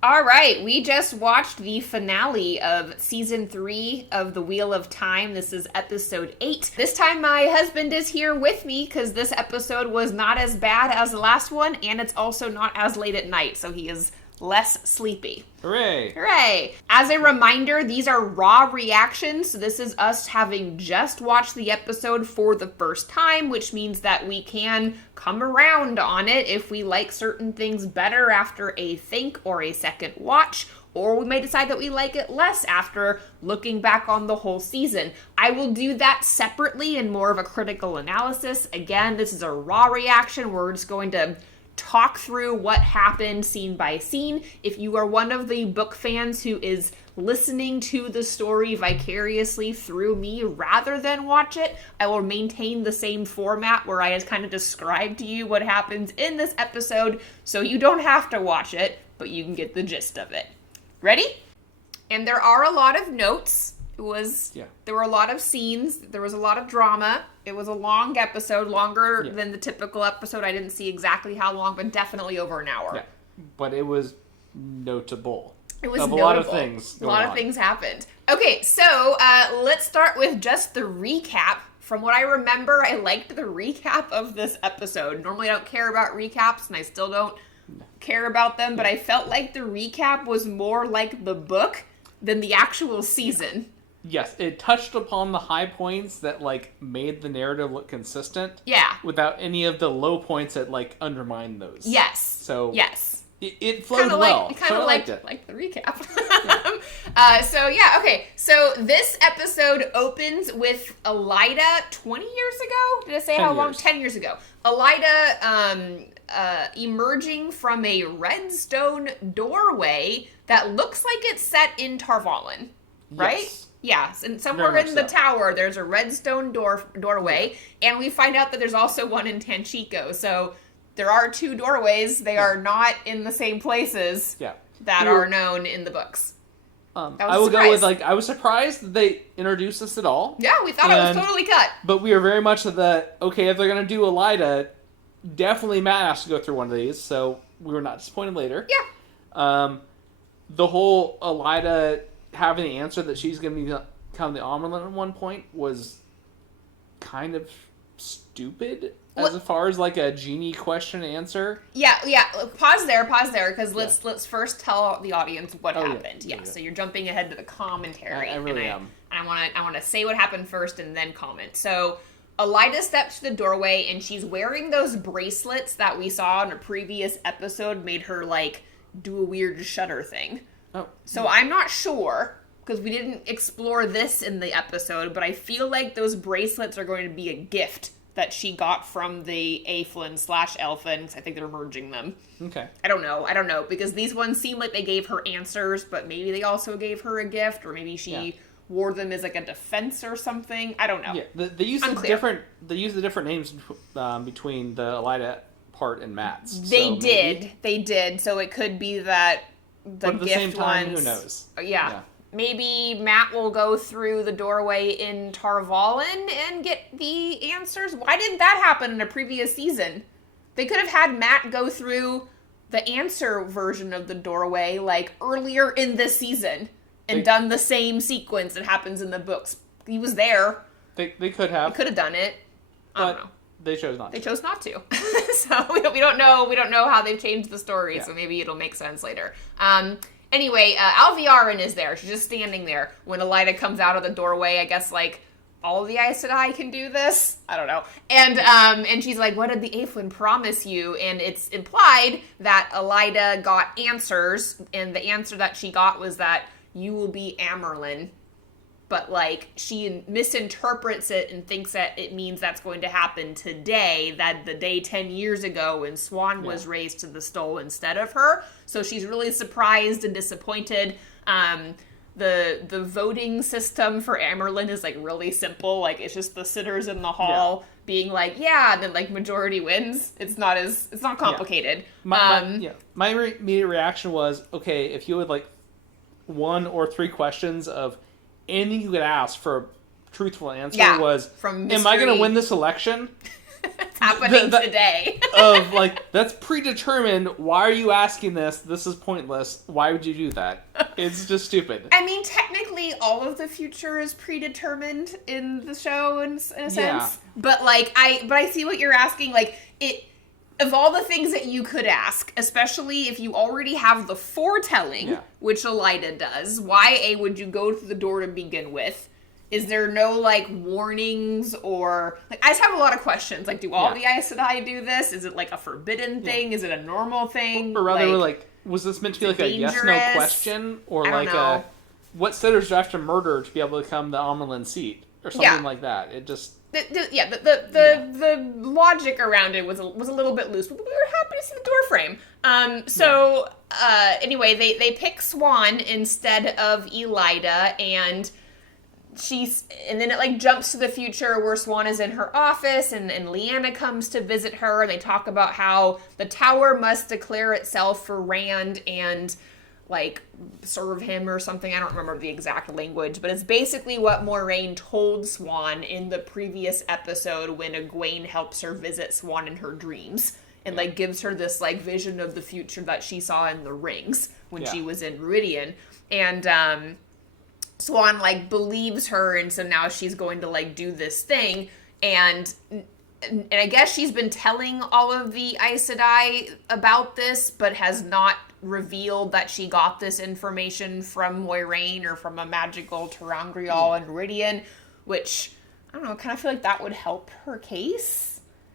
All right, we just watched the finale of season 3 of The Wheel of Time. This is episode 8. This time my husband is here with me because this episode was not as bad as the last one, and it's also not as late at night, so he is less sleepy. Hooray! Hooray! As a reminder, these are raw reactions, so this is us having just watched the episode for the first time, which means that we can come around on it if we like certain things better after a think or a second watch, or we may decide that we like it less after looking back on the whole season. I will do that separately in more of a critical analysis. Again, this is a raw reaction. We're just going to talk through what happened scene by scene. If you are one of the book fans who is listening to the story vicariously through me rather than watch it, I will maintain the same format where I just kind of describe to you what happens in this episode, so you don't have to watch it, but you can get the gist of it. Ready? And there are a lot of notes. There were a lot of scenes. There was a lot of drama. It was a long episode, longer than the typical episode. I didn't see exactly how long, but definitely over an hour. Yeah. But it was notable. It was notable. A lot of things. A lot of things happened. Okay, so let's start with just the recap. From what I remember, I liked the recap of this episode. Normally I don't care about recaps, and I still don't care about them, but I felt like the recap was more like the book than the actual season. Yes, it touched upon the high points that, made the narrative look consistent. Yeah. Without any of the low points that, undermined those. Yes. So... Yes. It flowed well. Kind of liked like the recap. Yeah. Okay. So this episode opens with Elaida 20 years ago? Did I say how long? 10 years ago. Elaida emerging from a redstone doorway that looks like it's set in Tarvalin. Right? Yes. Yes, and somewhere in the tower, there's a redstone doorway, and we find out that there's also one in Tanchico. So there are two doorways. They are not in the same places that are known in the books. I will go with, I was surprised that they introduced this at all. Yeah, we thought it was totally cut. But we were very much if they're going to do Elaida, definitely Matt has to go through one of these, so we were not disappointed later. Yeah. The whole Elaida having the answer that she's going to become the Amerlin at one point was kind of stupid as far as a genie question answer. Yeah. Pause there, because let's first tell the audience what happened. Yeah. So you're jumping ahead to the commentary. I really am. I want to say what happened first and then comment. So Elaida steps to the doorway and she's wearing those bracelets that we saw in a previous episode made her do a weird shudder thing. Oh. So I'm not sure, because we didn't explore this in the episode, but I feel like those bracelets are going to be a gift that she got from the Aeflin/Elfin, because I think they're merging them. Okay. I don't know, because these ones seem like they gave her answers, but maybe they also gave her a gift, or maybe she wore them as a defense or something. I don't know. Yeah, they use the different names between the Elaida part and Matt's. They did. So it could be that the at the gift same time, ones, who knows? Yeah. Maybe Matt will go through the doorway in Tarvalin and get the answers. Why didn't that happen in a previous season? They could have had Matt go through the answer version of the doorway earlier in this season and done the same sequence that happens in the books. He was there. They could have. They could have done it. I don't know. They chose not to. They chose not to. So we don't know how they've changed the story, so maybe it'll make sense later. Anyway, Alviarin is there. She's just standing there. When Elaida comes out of the doorway, I guess, all the Aes Sedai can do this? I don't know. And she's like, what did the Aeflin promise you? And it's implied that Elaida got answers, and the answer that she got was that you will be Amerlin. But, she misinterprets it and thinks that it means that's going to happen today, that the day 10 years ago when Swan was raised to the stole instead of her. So she's really surprised and disappointed. The voting system for Amerlin is, really simple. It's just the sitters in the hall being and then, majority wins. It's not complicated. Yeah. My immediate reaction was, okay, if you had, one or three questions of anything you could ask for a truthful answer was, am I going to win this election? happening today. Of, like, that's predetermined. Why are you asking this? This is pointless. Why would you do that? It's just stupid. I mean, technically, all of the future is predetermined in the show, in a sense. Yeah. But, like, I see what you're asking. Like, of all the things that you could ask, especially if you already have the foretelling, which Elaida does, why would you go through the door to begin with? Is there no, like, warnings or... Like, I just have a lot of questions. Like, do all the Aes Sedai do this? Is it, like, a forbidden thing? Is it a normal thing? Or rather, like was this meant to be, like, a yes-no question? Or, like, what sitters do I have to murder to be able to become the Amerlin seat? Or something like that. It just... The logic around it was a little bit loose, but we were happy to see the door frame. Anyway, they pick Swan instead of Elaida, and then it, like, jumps to the future where Swan is in her office, and Lyanna comes to visit her, and they talk about how the tower must declare itself for Rand and, like, serve him or something. I don't remember the exact language, but it's basically what Moiraine told Swan in the previous episode when Egwene helps her visit Swan in her dreams and, like, gives her this, like, vision of the future that she saw in the rings when she was in Meridian. And, Swan, like, believes her, and so now she's going to, like, do this thing, and I guess she's been telling all of the Aes Sedai about this, but has not revealed that she got this information from Moiraine or from a magical ter'angreal in Meridian, which, I don't know, kind of feel like that would help her case.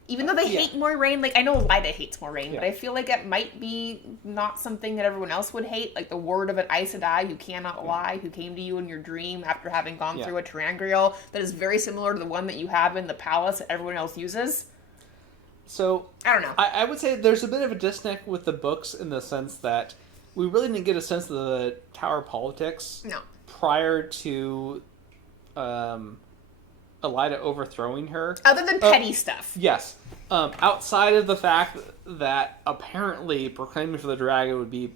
Even though they hate Moiraine, like, I know Elaida hates Moiraine, but I feel like it might be not something that everyone else would hate, like the word of an Aes Sedai who cannot lie, who came to you in your dream after having gone through a ter'angreal that is very similar to the one that you have in the palace that everyone else uses. So, I don't know. I would say there's a bit of a disconnect with the books in the sense that we really didn't get a sense of the Tower politics prior to Elaida overthrowing her. Other than petty stuff. Yes. Outside of the fact that apparently proclaiming for the dragon would be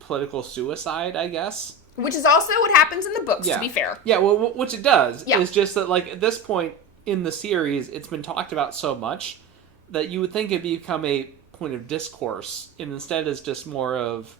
political suicide, I guess. Which is also what happens in the books, to be fair. Yeah, well, which it does. Yeah. It's just that, like, at this point in the series, it's been talked about so much that you would think it'd become a point of discourse, and instead it's just more of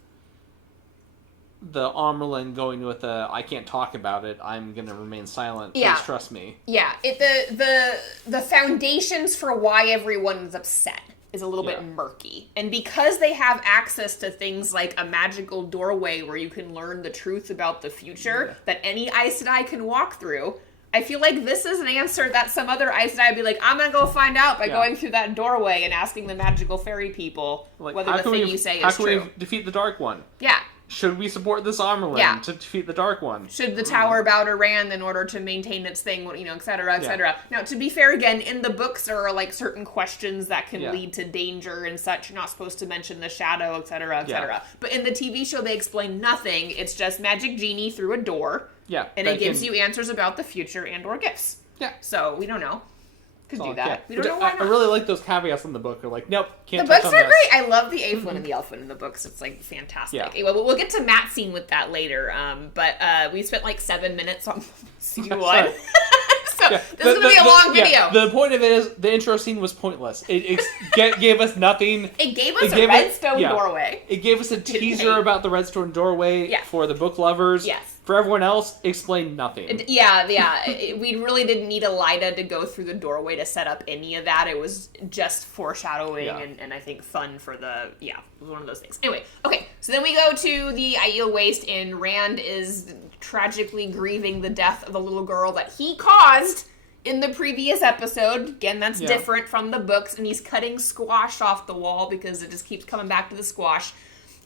the Amerlin going with I can't talk about it, I'm going to remain silent, please trust me. Yeah, the foundations for why everyone is upset is a little bit murky. And because they have access to things like a magical doorway where you can learn the truth about the future that any Aes Sedai can walk through, I feel like this is an answer that some other Aes Sedai would be like, I'm going to go find out by going through that doorway and asking the magical fairy people whether the thing you say is true. How can we defeat the Dark One? Yeah. Should we support this Amerlin to defeat the Dark One? Should the tower bow to Rand in order to maintain its thing, et cetera, et cetera. Now, to be fair, again, in the books there are, like, certain questions that can lead to danger and such. You're not supposed to mention the shadow, et cetera, et cetera. But in the TV show, they explain nothing. It's just magic genie through a door. Yeah. And it gives you answers about the future and or gifts. Yeah. So, we don't know. Could do that. We don't know why not. I really like those caveats in the book. They're like, nope, can't touch on this. The books this. are great. I love the Aelfwin and the Elfwin in the books. It's, like, fantastic. Yeah. Well, we'll get to Matt scene with that later. But we spent, like, 7 minutes on season 1. So, this is going to be a long video. The point of it is, the intro scene was pointless. It gave us nothing. It gave us a redstone doorway. It gave us a teaser about the redstone doorway for the book lovers. Yes. For everyone else, explained nothing. We really didn't need Elaida to go through the doorway to set up any of that. It was just foreshadowing and I think fun for it was one of those things. Anyway, okay, so then we go to the Aiel Waste, and Rand is tragically grieving the death of the little girl that he caused in the previous episode. Again, that's different from the books, and he's cutting squash off the wall because it just keeps coming back to the squash.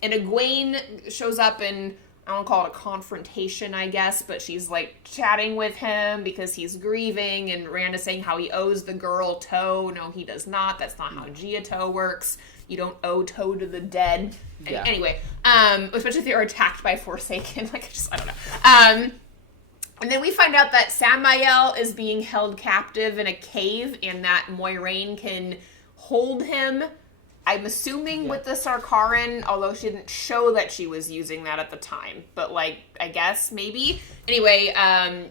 And Egwene shows up and I don't call it a confrontation, I guess, but she's, like, chatting with him because he's grieving, and Rand is saying how he owes the girl Toe. No, he does not. That's not how Gia works. You don't owe Toe to the dead. Yeah. Anyway, especially if you're attacked by Forsaken. Like, I don't know. And then we find out that Samael is being held captive in a cave, and that Moiraine can hold him I'm assuming with the Sarkaran, although she didn't show that she was using that at the time. But, like, I guess, maybe. Anyway,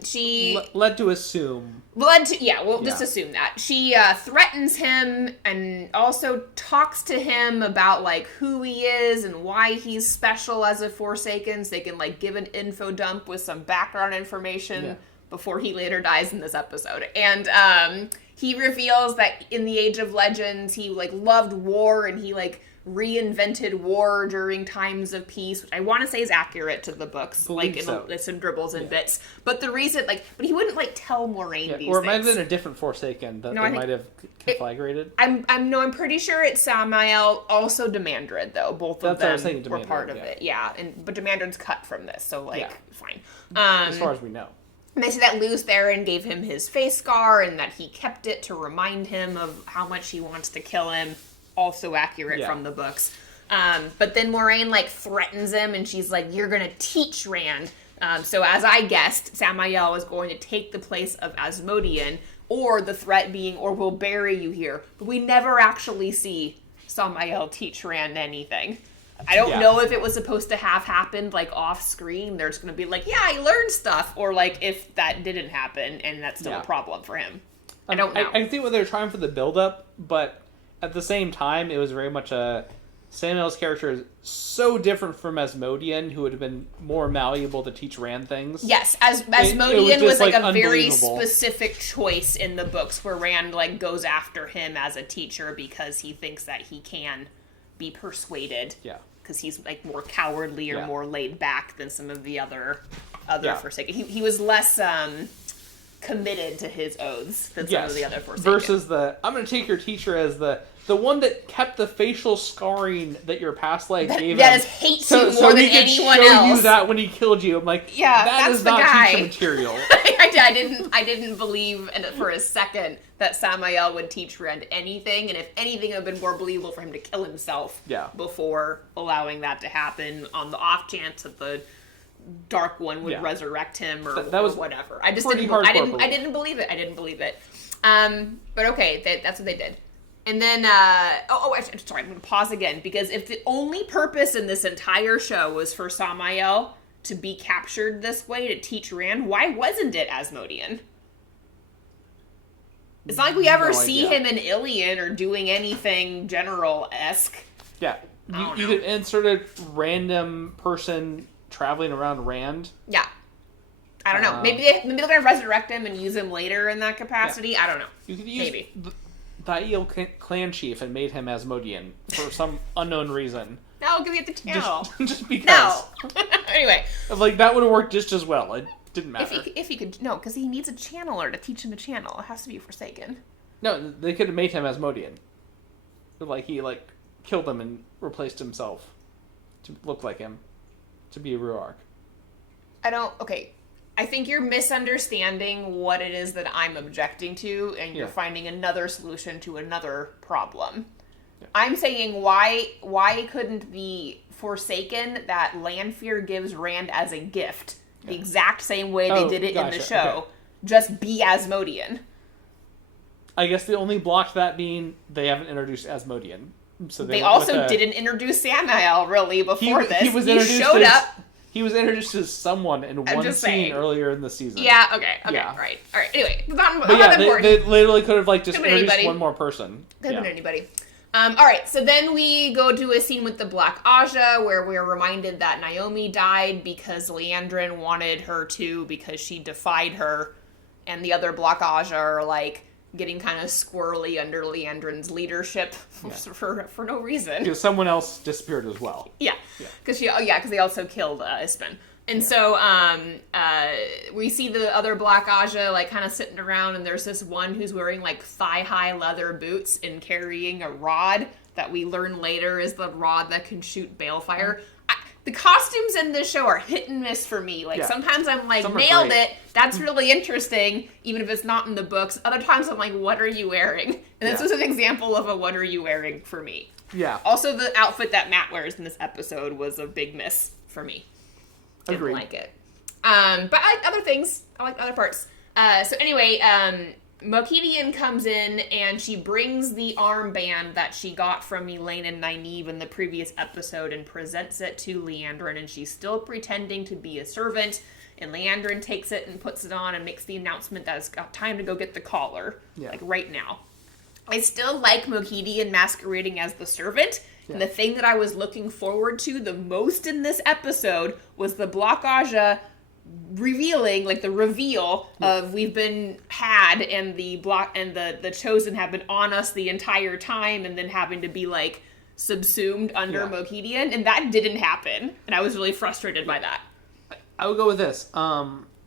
she... Led to assume. Just assume that. She threatens him and also talks to him about, like, who he is and why he's special as a Forsaken. So they can, like, give an info dump with some background information before he later dies in this episode. And, he reveals that in the Age of Legends, he, like, loved war, and he, like, reinvented war during times of peace, which I want to say is accurate to the books, like, in some dribbles and bits. But the reason, like, but he wouldn't, like, tell Moraine these things. Or it might have been a different Forsaken that they might have conflagrated. I'm pretty sure it's Samael, also Demandred, though. Both of them were part of it. Yeah, but Demandred's cut from this, so, like, fine. As far as we know. And they say that Lews Therin gave him his face scar and that he kept it to remind him of how much he wants to kill him. Also accurate from the books. But then Moraine, like, threatens him, and she's like, you're going to teach Rand. So as I guessed, Samael is going to take the place of Asmodean, or the threat being, or we'll bury you here. But we never actually see Samael teach Rand anything. I don't know if it was supposed to have happened, like, off screen. There's going to be like, I learned stuff. Or, like, if that didn't happen and that's still a problem for him. I don't know. I think what they were trying for the build-up, but at the same time, it was very much Samuel's character is so different from Asmodean, who would have been more malleable to teach Rand things. Yes, Asmodean was like a very specific choice in the books where Rand, like, goes after him as a teacher because he thinks that he can be persuaded. Yeah. Because he's, like, more cowardly or more laid back than some of the other Forsaken. He was less committed to his oaths than some of the other Forsaken. Versus I'm going to take your teacher as the one that kept the facial scarring that your past life gave him. That hates you more than anyone else. So he could show you that when he killed you. I'm like, that is not teacher material. I didn't believe for a second that Samael would teach Rand anything, and if anything, it would have been more believable for him to kill himself before allowing that to happen on the off chance that the Dark One would resurrect him or whatever. I just didn't believe it. I didn't believe it. But okay, that's what they did. And then, sorry, I'm going to pause again, because if the only purpose in this entire show was for Samael to be captured this way to teach Rand, why wasn't it Asmodean? It's not like we ever see him in Ilion or doing anything general-esque. Yeah. You could insert a random person traveling around Rand. Yeah. I don't know. Maybe they're going to resurrect him and use him later in that capacity. I don't know. You could use the Aiel clan chief and made him Asmodean for some unknown reason. No, because he had the channel. Just because. No. Anyway. Like, that would have worked just as well. It didn't matter. If he could... No, because he needs a channeler to teach him to channel. It has to be Forsaken. No, they could have made him Asmodean. Like, he, like, killed him and replaced himself to look like him. To be a Ruark. Okay. I think you're misunderstanding what it is that I'm objecting to, and you're finding another solution to another problem. Yeah. I'm saying why couldn't the Forsaken that Lanfear gives Rand as a gift, the exact same way they did it in the show, just be Asmodean? I guess the only block to that being they haven't introduced Asmodean. So they also didn't introduce Samael, really, before this. He was introduced as someone in one scene earlier in the season. Yeah, okay, right. All right, anyway. They literally could have, like, just introduced one more person. Could have been anybody. All right, so then we go to a scene with the Black Ajah, where we're reminded that Naomi died because Liandrin wanted her to, because she defied her, and the other Black Ajah are, like, getting kind of squirrely under Liandrin's leadership for no reason. Because someone else disappeared as well. Yeah. Because they also killed Ispen. And so we see the other Black Ajah, like, kind of sitting around, and there's this one who's wearing, like, thigh-high leather boots and carrying a rod that we learn later is the rod that can shoot balefire. The costumes in this show are hit and miss for me. Like, sometimes I'm like, nailed it. That's really interesting, even if it's not in the books. Other times I'm like, what are you wearing? And this was an example of a what are you wearing for me. Yeah. Also, the outfit that Matt wears in this episode was a big miss for me. Didn't like it. But I like other things. I like other parts. So anyway, Mohidian comes in and she brings the armband that she got from Elaine and Nynaeve in the previous episode and presents it to Leandrin, and she's still pretending to be a servant. And Leandrin takes it and puts it on and makes the announcement that it's got time to go get the collar, like right now. I still like Mohidian masquerading as the servant. Yeah. And the thing that I was looking forward to the most in this episode was the Block Ajah revealing, like the reveal of we've been had and the block and the chosen have been on us the entire time, and then having to be like subsumed under Mohidian, and that didn't happen, and I was really frustrated by that. I would go with this.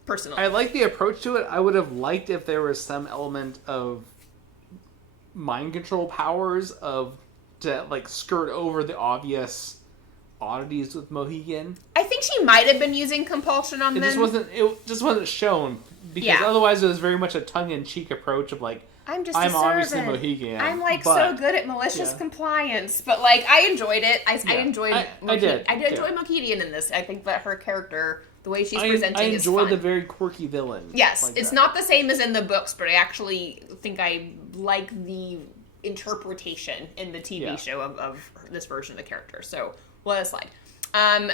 Personally, I like the approach to it. I would have liked if there was some element of mind control powers to like skirt over the obvious oddities with Mohidian. I think she might have been using compulsion on them. It just wasn't shown, because otherwise it was very much a tongue-in-cheek approach of like, I'm obviously Mohidian. I'm like so good at malicious compliance, but like I enjoyed it. I enjoyed. I did enjoy Mohidian in this. I think that her character, the way she's presenting, is fun. I enjoyed the very quirky villain. Yes, like it's not the same as in the books, but I actually think I like the interpretation in the TV show of this version of the character. So let us slide.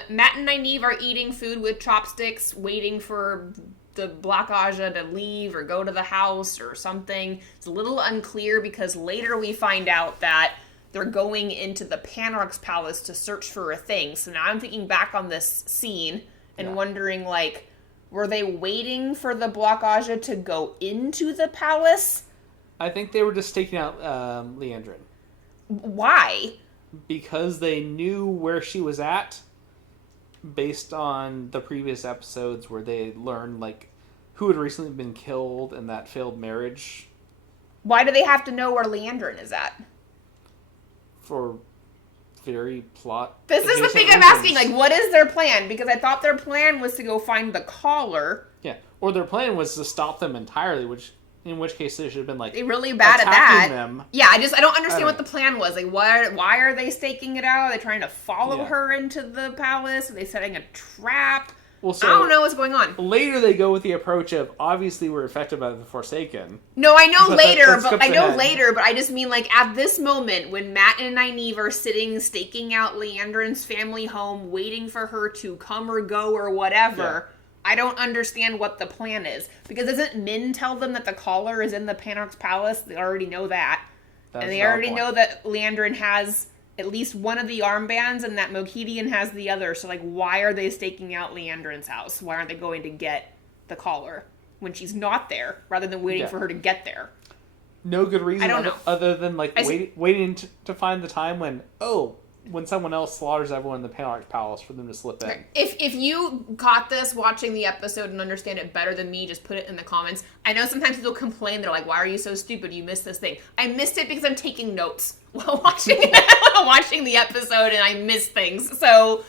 Matt and Nynaeve are eating food with chopsticks, waiting for the Block Ajah to leave or go to the house or something. It's a little unclear because later we find out that they're going into the Panarch's palace to search for a thing. So now I'm thinking back on this scene and wondering, like, were they waiting for the Block Ajah to go into the palace? I think they were just taking out Leandrin. Why? Because they knew where she was at, based on the previous episodes where they learned like who had recently been killed in that failed marriage. Why do they have to know where Leandrin is at? For very plot. This is the thing I'm asking. Like, what is their plan? Because I thought their plan was to go find the collar. Yeah, or their plan was to stop them entirely, in which case they should have been like really bad at that. Them. Yeah, I don't understand what the plan was. Like, why are they staking it out? Are they trying to follow her into the palace? Are they setting a trap? Well, so I don't know what's going on. Later they go with the approach of, obviously we're affected by the Forsaken. No, I know later, but I just mean like at this moment when Matt and Nynaeve are sitting staking out Leandrin's family home, waiting for her to come or go or whatever. Yeah. I don't understand what the plan is. Because doesn't Min tell them that the collar is in the Panarch's palace? They already know that. And they already know that Leandrin has at least one of the armbands and that Mohidian has the other. So, like, why are they staking out Leandrin's house? Why aren't they going to get the collar when she's not there, rather than waiting for her to get there? No good reason. I don't know. Other than, like, waiting to find the time when someone else slaughters everyone in the Panarch's palace for them to slip in. If you caught this watching the episode and understand it better than me, just put it in the comments. I know sometimes people complain, they're like, why are you so stupid? You missed this thing. I missed it because I'm taking notes while watching the episode, and I missed things. So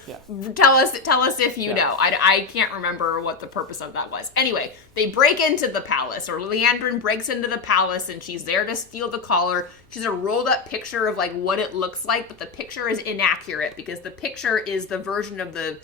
tell us if you know. I can't remember what the purpose of that was. Anyway, they break into the palace, or Leandrin breaks into the palace, and she's there to steal the collar. She's a rolled up picture of like what it looks like, but the picture is inaccurate because the picture is the version of the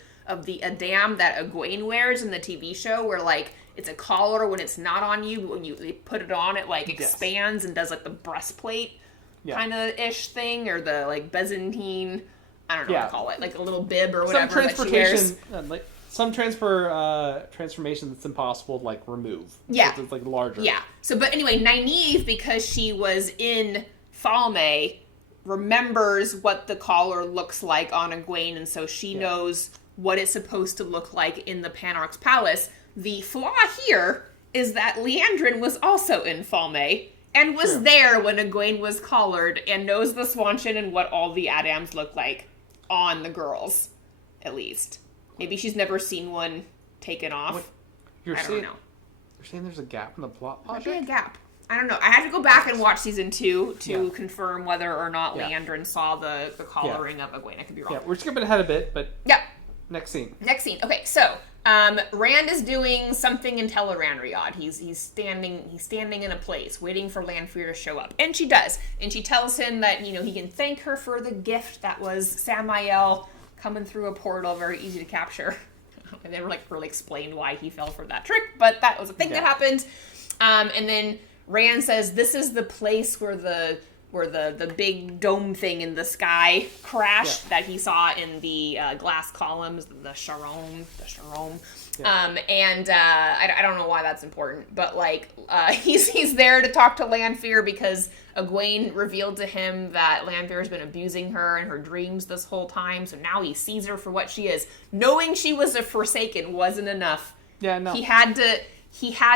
Adam that Egwene wears in the TV show, where like it's a collar when it's not on you, but when they put it on, it like expands and does like the breastplate kind of ish thing, or the like Byzantine, I don't know what to call it, like a little bib or whatever. Some transportation, like some transformation that's impossible to like remove. Yeah, it's like larger. Yeah. So, but anyway, Nynaeve, because she was in Falme, remembers what the collar looks like on Egwene, and so she knows what it's supposed to look like in the Panarch's palace. The flaw here is that Leandrin was also in Falme and was there when Egwene was collared and knows the swanshin and what all the Adams look like on the girls, at least. Maybe she's never seen one taken off. I don't know. You're saying there's a gap in the plot logic? There'd be a gap. I don't know. I have to go back and watch season 2 to confirm whether or not Leandrin saw the collaring of Egwene. I could be wrong. Yeah, we're skipping ahead a bit, but next scene. Okay, so Rand is doing something in Tel'aran'rhiod. He's standing in a place waiting for Lanfear to show up, and she does. And she tells him that he can thank her for the gift that was Samael coming through a portal, very easy to capture. I never really explained why he fell for that trick, but that was a thing that happened. And then Rand says this is the place where the big dome thing in the sky crashed that he saw in the glass columns, the Sharon. Yeah. I don't know why that's important, but like he's there to talk to Lanfear because Egwene revealed to him that Lanfear has been abusing her in her dreams this whole time, so now he sees her for what she is. Knowing she was a Forsaken wasn't enough. Yeah, no. He had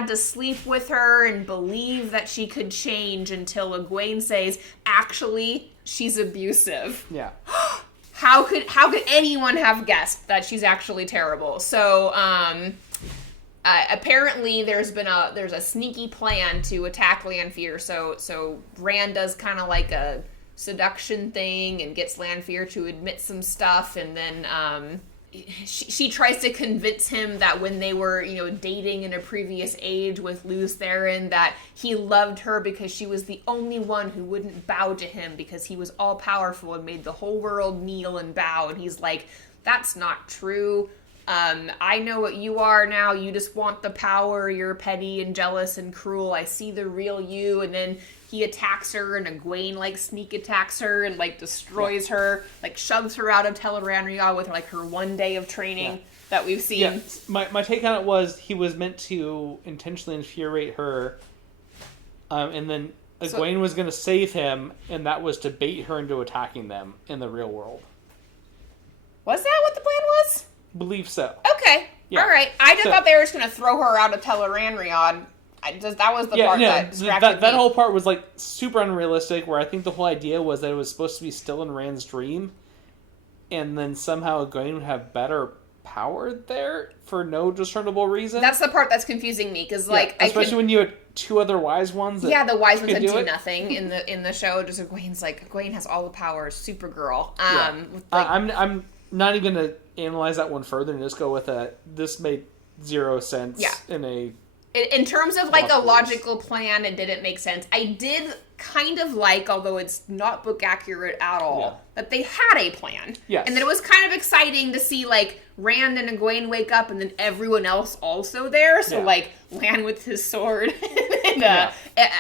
to sleep with her and believe that she could change until Egwene says, actually, she's abusive. Yeah. How could anyone have guessed that she's actually terrible? So, apparently there's a sneaky plan to attack Lanfear. So Rand does kind of like a seduction thing and gets Lanfear to admit some stuff, and then, she tries to convince him that when they were, dating in a previous age with Lews Therin, that he loved her because she was the only one who wouldn't bow to him because he was all powerful and made the whole world kneel and bow. And he's like, that's not true. I know what you are now. You just want the power. You're petty and jealous and cruel. I see the real you. And then he attacks her, and Egwene, sneak attacks her and, destroys her, shoves her out of Tel'aran'rhiod with, her 1 day of training that we've seen. Yeah. My take on it was he was meant to intentionally infuriate her, and then Egwene was going to save him, and that was to bait her into attacking them in the real world. Was that what the plan was? Believe so. Okay. Yeah. All right. I just thought they were just going to throw her out of Tel'aran'rhiod. That was the part that distracted me. That whole part was super unrealistic, where I think the whole idea was that it was supposed to be still in Rand's dream, and then somehow Egwene would have better power there for no discernible reason. That's the part that's confusing me, because especially when you had two other wise ones. The wise ones that do nothing in the show. Just Egwene has all the powers, Supergirl. I'm not even going to analyze that one further and just go with this made zero sense in terms of a logical plan. It didn't make sense. I did kind of although it's not book accurate at all, that they had a plan. Yes. And that it was kind of exciting to see Rand and Egwene wake up and then everyone else also there. So Lan with his sword and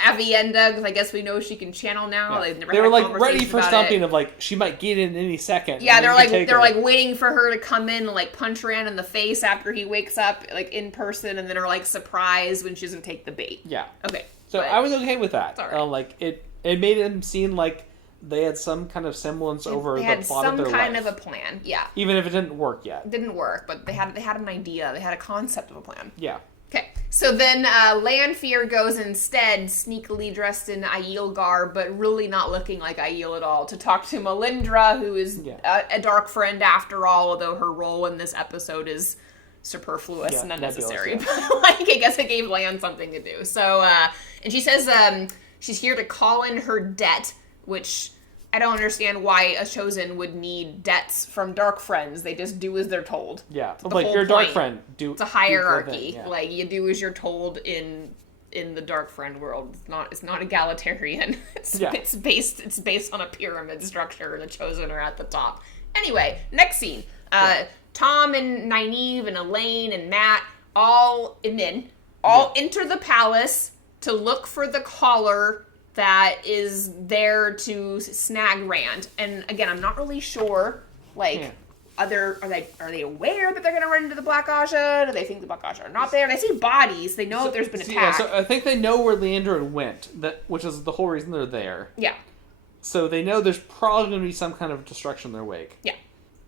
Avienda, because I guess we know she can channel now. Yeah. They were ready for something of she might get in any second. Yeah, they're waiting for her to come in and punch Rand in the face after he wakes up in person, and then are surprised when she doesn't take the bait. Yeah. Okay. So I was okay with that. Right. It made them seem like they had some kind of semblance over the plot of their life. Some kind of a plan, yeah. Even if it didn't work yet. It didn't work, but they had an idea. They had a concept of a plan. Yeah. Okay, so then Lanfear goes instead, sneakily dressed in Aiel garb, but really not looking like Aiel at all, to talk to Melindra, who is a dark friend after all, although her role in this episode is superfluous and unnecessary. But I guess it gave Lan something to do. So, and she says she's here to call in her debt, which I don't understand why a chosen would need debts from dark friends. They just do as they're told. Yeah, you're a dark friend. It's a hierarchy. You do as you're told in the dark friend world. It's not egalitarian. It's based on a pyramid structure. The chosen are at the top. Anyway, next scene. Tom and Nynaeve and Elaine and Matt all enter the palace to look for the collar that is there to snag Rand. And again, I'm not really sure, are they aware that they're going to run into the Black Ajah? Do they think the Black Ajah are not there? They see bodies. They know that there's been attack. So I think they know where Leandra went, which is the whole reason they're there. Yeah. So they know there's probably going to be some kind of destruction in their wake. Yeah.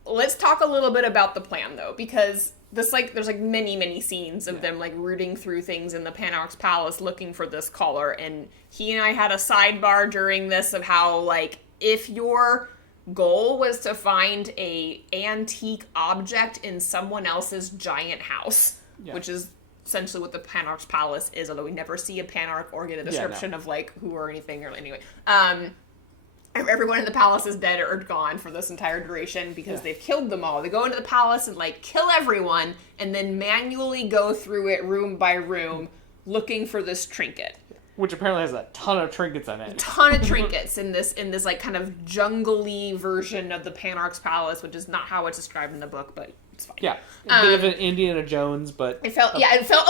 Let's talk a little bit about the plan, though, because there's many scenes of them rooting through things in the Panarch's palace looking for this collar, and he and I had a sidebar during this of how if your goal was to find a antique object in someone else's giant house, which is essentially what the Panarch's palace is, although we never see a Panarch or get a description of who or anything, or anyway. Everyone in the palace is dead or gone for this entire duration because they've killed them all. They go into the palace and kill everyone and then manually go through it room by room looking for this trinket. Which apparently has a ton of trinkets in it. A ton of trinkets in this kind of jungle-y version of the Panarch's palace, which is not how it's described in the book, but It's fine. Yeah. A bit of an Indiana Jones, but... It felt a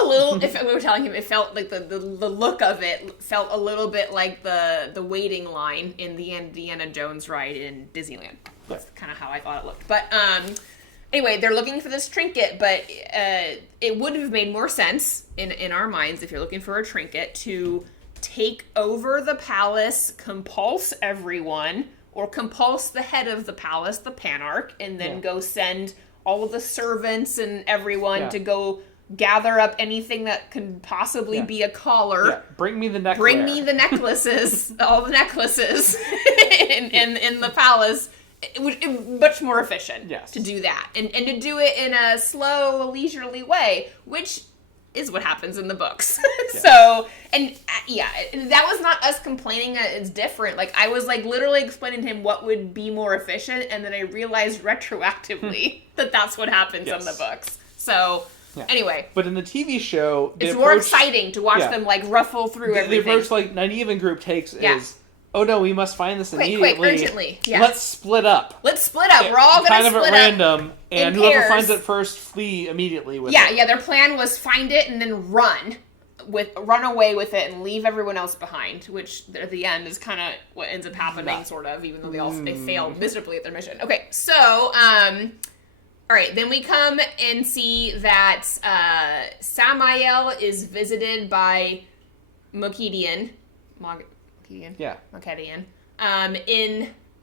little... If we were telling him, it felt like the look of it felt a little bit like the waiting line in the Indiana Jones ride in Disneyland. That's kind of how I thought it looked. But, anyway, they're looking for this trinket, but it would have made more sense in our minds, if you're looking for a trinket, to take over the palace, compulse everyone, or compulse the head of the palace, the Panarch, and then go send all of the servants and everyone to go gather up anything that could possibly be a collar. Yeah. Bring me the necklace. Bring me the necklaces, all the necklaces in the palace. It was much more efficient to do that. And to do it in a slow, leisurely way, which is what happens in the books. So, and that was not us complaining that it's different. Like, I was, like, literally explaining to him what would be more efficient, and then I realized retroactively that that's what happens in the books. So, anyway. But in the TV show... It's more exciting to watch them, like, ruffle through everything. The approach, like, Nynaeve and group takes is... Oh no, we must find this immediately. Quick, urgently. Yeah. Let's split up. We're all gonna kind of split at random, and whoever pairs. finds it first, flee immediately with it. Yeah, their plan was find it and then run away with it and leave everyone else behind, which at the end is kind of what ends up happening, sort of, even though they failed miserably at their mission. Okay, so, all right, then we come and see that Samael is visited by Mokedian. Yeah. Mokedian.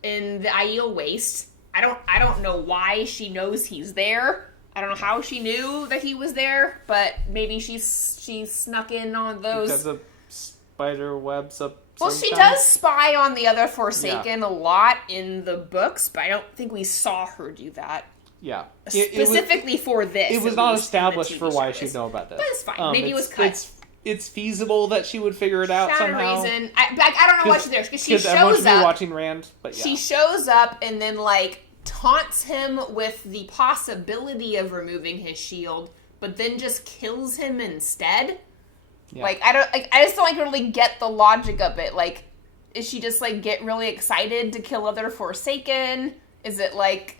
In the Aiel Waste. I don't know why she knows he's there. I don't know how she knew that he was there, but maybe she snuck in on those. Because of spider webs up. Well, she does spy on the other Forsaken a lot in the books, but I don't think we saw her do that. Yeah. Specifically for this. It was not established for why she'd know about this. But it's fine. Maybe it was cut. It's feasible that she would figure it out somehow. Reason. I don't know why she's there, because she shows up. Everyone's been watching Rand, but yeah. She shows up and then, like, taunts him with the possibility of removing his shield, but then just kills him instead. Yeah. Like, I just don't really get the logic of it. Like, is she just like get really excited to kill other Forsaken? Is it like,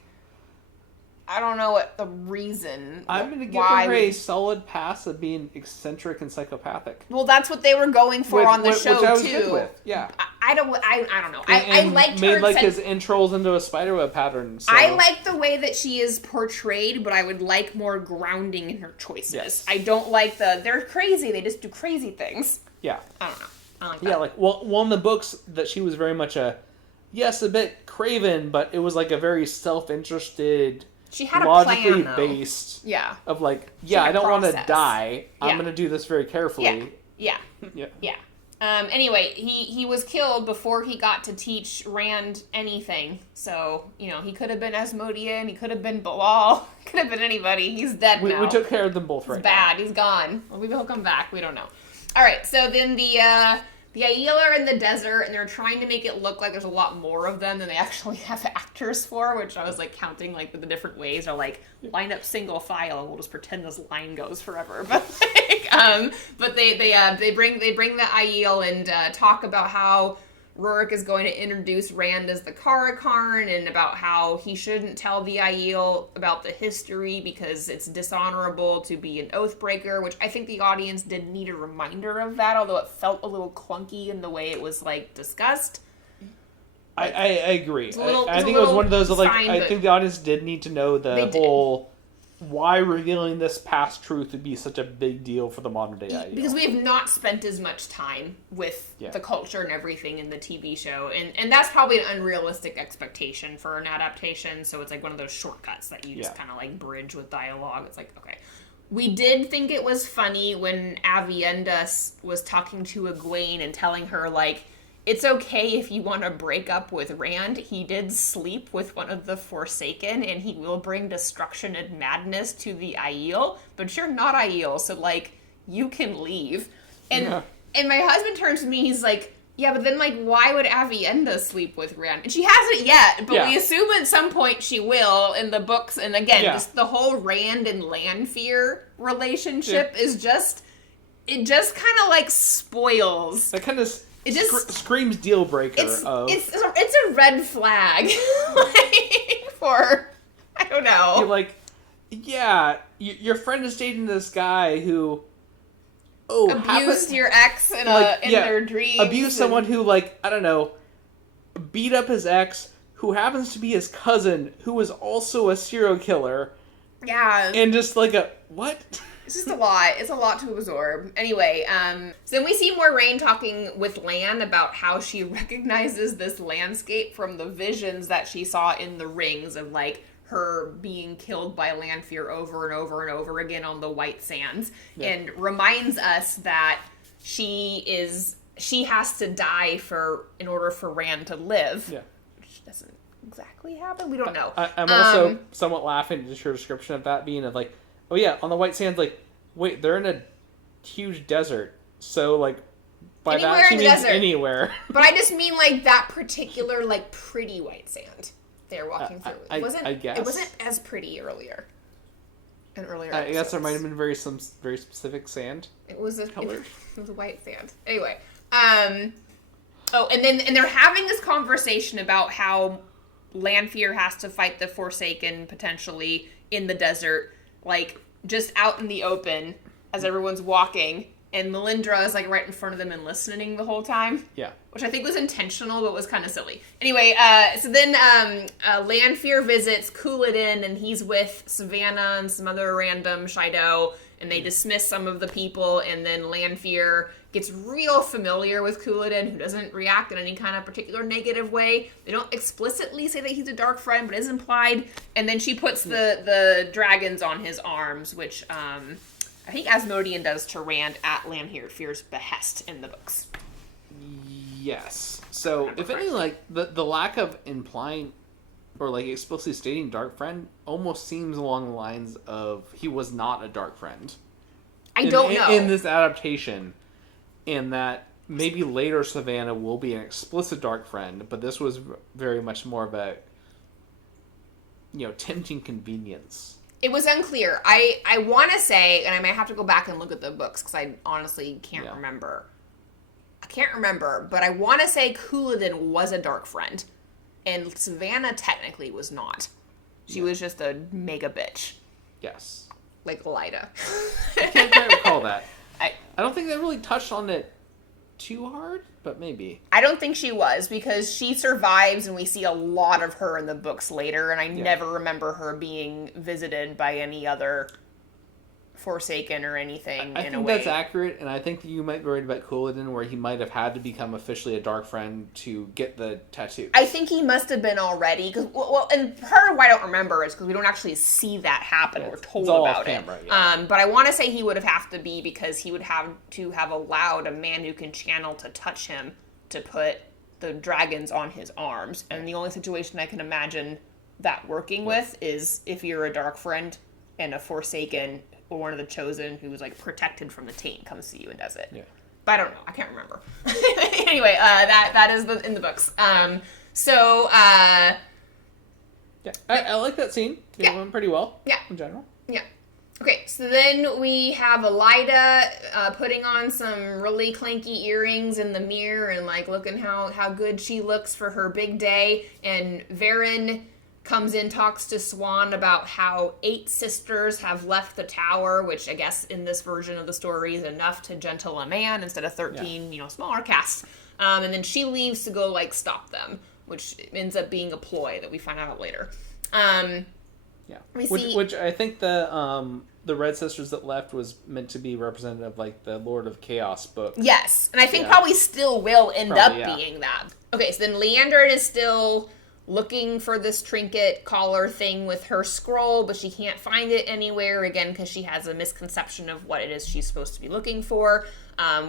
I don't know what the reason. I'm going to give her a solid pass of being eccentric and psychopathic. Well, that's what they were going for on the show, which I was too. Good with. Yeah. I don't know. I liked her. Made like his entrails into a spiderweb pattern. So. I like the way that she is portrayed, but I would like more grounding in her choices. Yes. I don't like they're crazy. They just do crazy things. Yeah. I don't know. I like that. Yeah, like, well, in the books, that she was very much a bit craven, but it was like a very self-interested... She had logically a plan, based. Yeah. Of like, I don't want to die. I'm going to do this very carefully. Yeah. Anyway, he was killed before he got to teach Rand anything. So, he could have been Asmodean, he could have been Bilal, could have been anybody. He's dead now. We took care of them both right now. He's bad. He's gone. Well, maybe he'll come back. We don't know. All right, so then the Aiel are in the desert, and they're trying to make it look like there's a lot more of them than they actually have actors for, which I was, like, counting, like, the different ways. Or, like, line up single file, and we'll just pretend this line goes forever. But, but they bring the Aiel and talk about how Rurik is going to introduce Rand as the Karakarn, and about how he shouldn't tell the Aiel about the history because it's dishonorable to be an Oathbreaker, which I think the audience did need a reminder of that, although it felt a little clunky in the way it was, like, discussed. I agree. I think it was one of those, like, I think the audience did need to know the whole... Why revealing this past truth would be such a big deal for the modern day Aiel. Because we have not spent as much time with the culture and everything in the TV show. And that's probably an unrealistic expectation for an adaptation. So it's like one of those shortcuts that you just kind of like bridge with dialogue. It's like, okay. We did think it was funny when Aviendha was talking to Egwene and telling her, like, it's okay if you want to break up with Rand. He did sleep with one of the Forsaken, and he will bring destruction and madness to the Aiel. But you're not Aiel, so, like, you can leave. And my husband turns to me, he's like, yeah, but then, like, why would Aviendha sleep with Rand? And she hasn't yet, but we assume at some point she will in the books. And again, just the whole Rand and Lanfear relationship is just... It just kind of, like, spoils... That kind of... It just screams deal breaker. It's a red flag, like, for, I don't know. Yeah, your friend is dating this guy who... abused your ex in their dreams. Abused someone who, like, I don't know, beat up his ex, who happens to be his cousin, who is also a serial killer. Yeah. And just like what? It's just a lot. It's a lot to absorb. Anyway, so then we see Moiraine talking with Lan about how she recognizes this landscape from the visions that she saw in the rings of, like, her being killed by Lanfear over and over and over again on the White Sands, and reminds us that she has to die in order for Rand to live. Yeah. Which doesn't exactly happen. We don't know. I'm also somewhat laughing at your description of that being of, like, oh yeah, on the White Sands, like, wait, they're in a huge desert, so, like, by anywhere that she means desert. Anywhere. But I just mean, like, that particular, like, pretty white sand they're walking through. I guess. It wasn't as pretty earlier. In earlier I guess there might have been some very specific sand. It was a color. It was a white sand. Anyway, and they're having this conversation about how Lanfear has to fight the Forsaken potentially in the desert, like, just out in the open as everyone's walking, and Melindra is, like, right in front of them and listening the whole time. Yeah. Which I think was intentional, but was kind of silly. Anyway, so then Lanfear visits Couladin, and he's with Savannah and some other random Shido, and they dismiss some of the people, and then Lanfear gets real familiar with Couladin, who doesn't react in any kind of particular negative way. They don't explicitly say that he's a dark friend, but it is implied. And then she puts the dragons on his arms, which I think Asmodean does to Rand at Lanfear's behest in the books. Yes. So, if anything, like, the lack of implying or, like, explicitly stating dark friend almost seems along the lines of he was not a dark friend. I don't know. In this adaptation, in that maybe later Savannah will be an explicit dark friend, but this was very much more of a, tempting convenience. It was unclear. I want to say, and I might have to go back and look at the books because I honestly can't remember. I can't remember, but I want to say Couladin was a dark friend, and Savannah technically was not. She was just a mega bitch. Yes. Like Elaida. I can't quite recall that. I don't think they really touched on it too hard, but maybe. I don't think she was, because she survives and we see a lot of her in the books later, and I never remember her being visited by any other Forsaken or anything. I think that's accurate, and I think you might be worried about Couladin, where he might have had to become officially a dark friend to get the tattoo. I think he must have been already, because and part of why I don't remember is because we don't actually see that happen. We're told about it. But I want to say he would have to be, because he would have to have allowed a man who can channel to touch him to put the dragons on his arms. And the only situation I can imagine that working with is if you're a dark friend and a Forsaken or one of the Chosen who was, like, protected from the taint comes to you and does it. Yeah. But I don't know. I can't remember. Anyway, that is in the books. I like that scene. It went pretty well. Yeah. In general. Yeah. Okay, so then we have Elaida putting on some really clanky earrings in the mirror and, like, looking how good she looks for her big day. And Varen comes in, talks to Swan about how 8 sisters have left the tower, which I guess in this version of the story is enough to gentle a man instead of 13, smaller casts. And then she leaves to go, like, stop them, which ends up being a ploy that we find out later. Which I think the Red Sisters that left was meant to be representative of, like, the Lord of Chaos book. Yes, and I think probably still will end up being that. Okay, so then Leander is still looking for this trinket collar thing with her scroll, but she can't find it anywhere, again, because she has a misconception of what it is she's supposed to be looking for.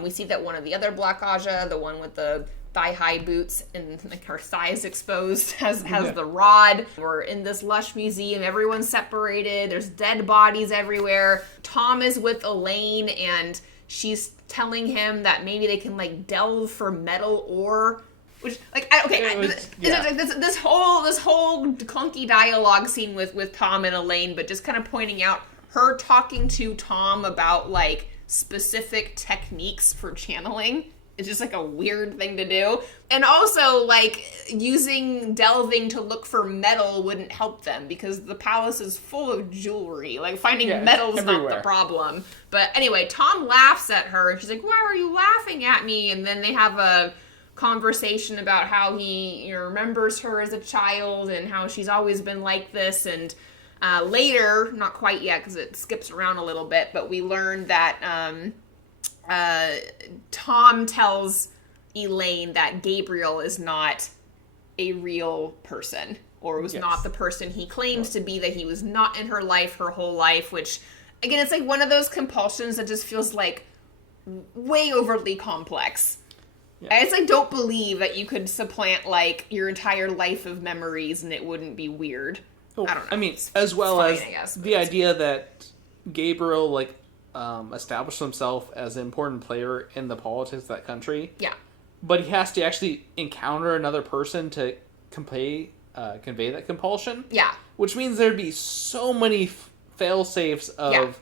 We see that one of the other Black Ajah, the one with the thigh-high boots and, like, her thighs exposed, has the rod. We're in this lush museum. Everyone's separated. There's dead bodies everywhere. Tom is with Elaine, and she's telling him that maybe they can, like, delve for metal ore. Which, like, this whole clunky dialogue scene with Tom and Elaine, but just kind of pointing out her talking to Tom about, like, specific techniques for channeling It's just like a weird thing to do. And also, like, delving to look for metal wouldn't help them because the palace is full of jewelry. Like, finding metal's not the problem. But anyway, Tom laughs at her and she's like, why are you laughing at me? And then they have a conversation about how he remembers her as a child and how she's always been like this. And later, not quite yet because it skips around a little bit, but we learn that Tom tells Elaine that Gabriel is not a real person, or was not the person he claims to be, that he was not in her life her whole life, which, again, it's like one of those compulsions that just feels like way overly complex. Yeah. I just like don't believe that you could supplant like your entire life of memories and it wouldn't be weird. Oh, I don't know. I mean, as well as the idea that Gabriel like established himself as an important player in the politics of that country. Yeah. But he has to actually encounter another person to convey that compulsion. Yeah. Which means there'd be so many fail-safes of,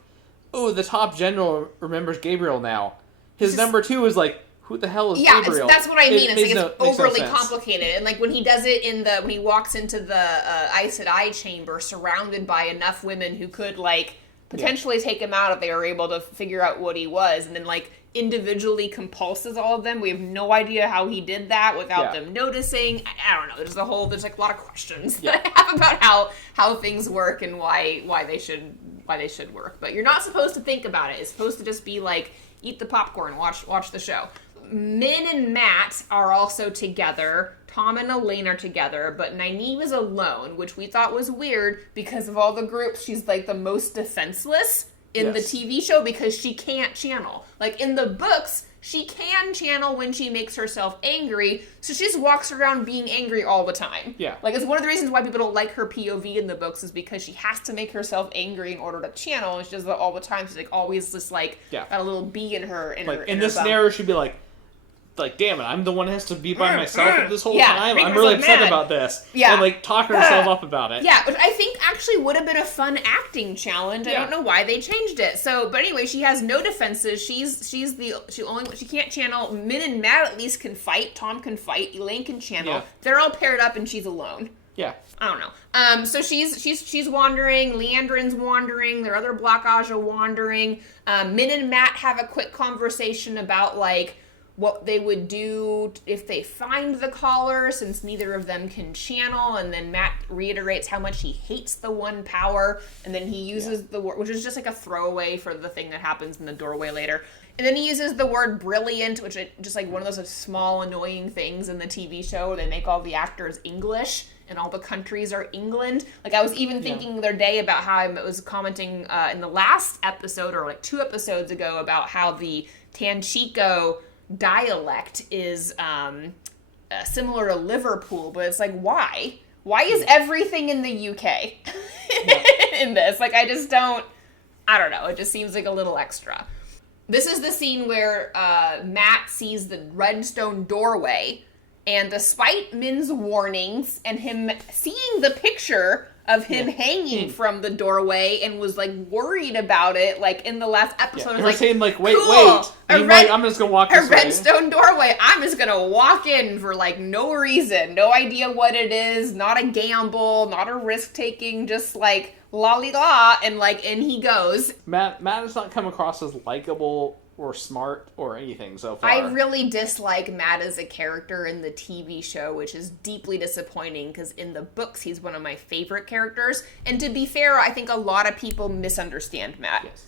the top general remembers Gabriel now. His number 2 is like, who the hell is Gabriel? Yeah, that's what I mean. It's overly complicated. And like when he does it when he walks into the Aes Sedai chamber surrounded by enough women who could like potentially take him out if they were able to figure out what he was, and then like individually compulses all of them. We have no idea how he did that without them noticing. I don't know. There's like a lot of questions that I have about how things work and why they should work. But you're not supposed to think about it. It's supposed to just be like eat the popcorn, watch the show. Min and Matt are also together. Tom and Elaine are together, but Nynaeve is alone, which we thought was weird because of all the groups. She's like the most defenseless in the TV show because she can't channel. Like in the books, she can channel when she makes herself angry, so she just walks around being angry all the time. Yeah. Like it's one of the reasons why people don't like her POV in the books is because she has to make herself angry in order to channel, and she does that all the time. She's like always just like got a little bee in her. In this scenario, she'd be like, damn it, I'm the one who has to be by myself this whole time. I'm really upset about this. Yeah. And like talking herself up about it. Yeah, which I think actually would have been a fun acting challenge. I don't know why they changed it. So, but anyway, she has no defenses. She can't channel. Min and Matt at least can fight. Tom can fight. Elaine can channel. Yeah. They're all paired up and she's alone. Yeah. I don't know. So she's wandering. Leandrin's wandering. Their other Black Ajah wandering. Min and Matt have a quick conversation about like what they would do if they find the collar, since neither of them can channel, and then Matt reiterates how much he hates the one power, and then he uses the word, which is just like a throwaway for the thing that happens in the doorway later, and then he uses the word brilliant, which is just like one of those small annoying things in the TV show where they make all the actors English, and all the countries are England. Like, I was even thinking the other day about how I was commenting in the last episode, or like 2 episodes ago, about how the Tanchico dialect is similar to Liverpool, but it's like, why is everything in the UK in this? Like, I don't know, it just seems like a little extra. This is the scene where Matt sees the redstone doorway, and despite Min's warnings and him seeing the picture of him hanging from the doorway and was like worried about it, like in the last episode. Her saying like, wait, cool. And I'm just gonna walk this way. A redstone doorway. I'm just gonna walk in for like no reason, no idea what it is, not a gamble, not a risk taking, just like la, and he goes. Matt has not come across as likable or smart or anything so far. I really dislike Matt as a character in the TV show, which is deeply disappointing because in the books he's one of my favorite characters. And to be fair, I think a lot of people misunderstand Matt. Yes.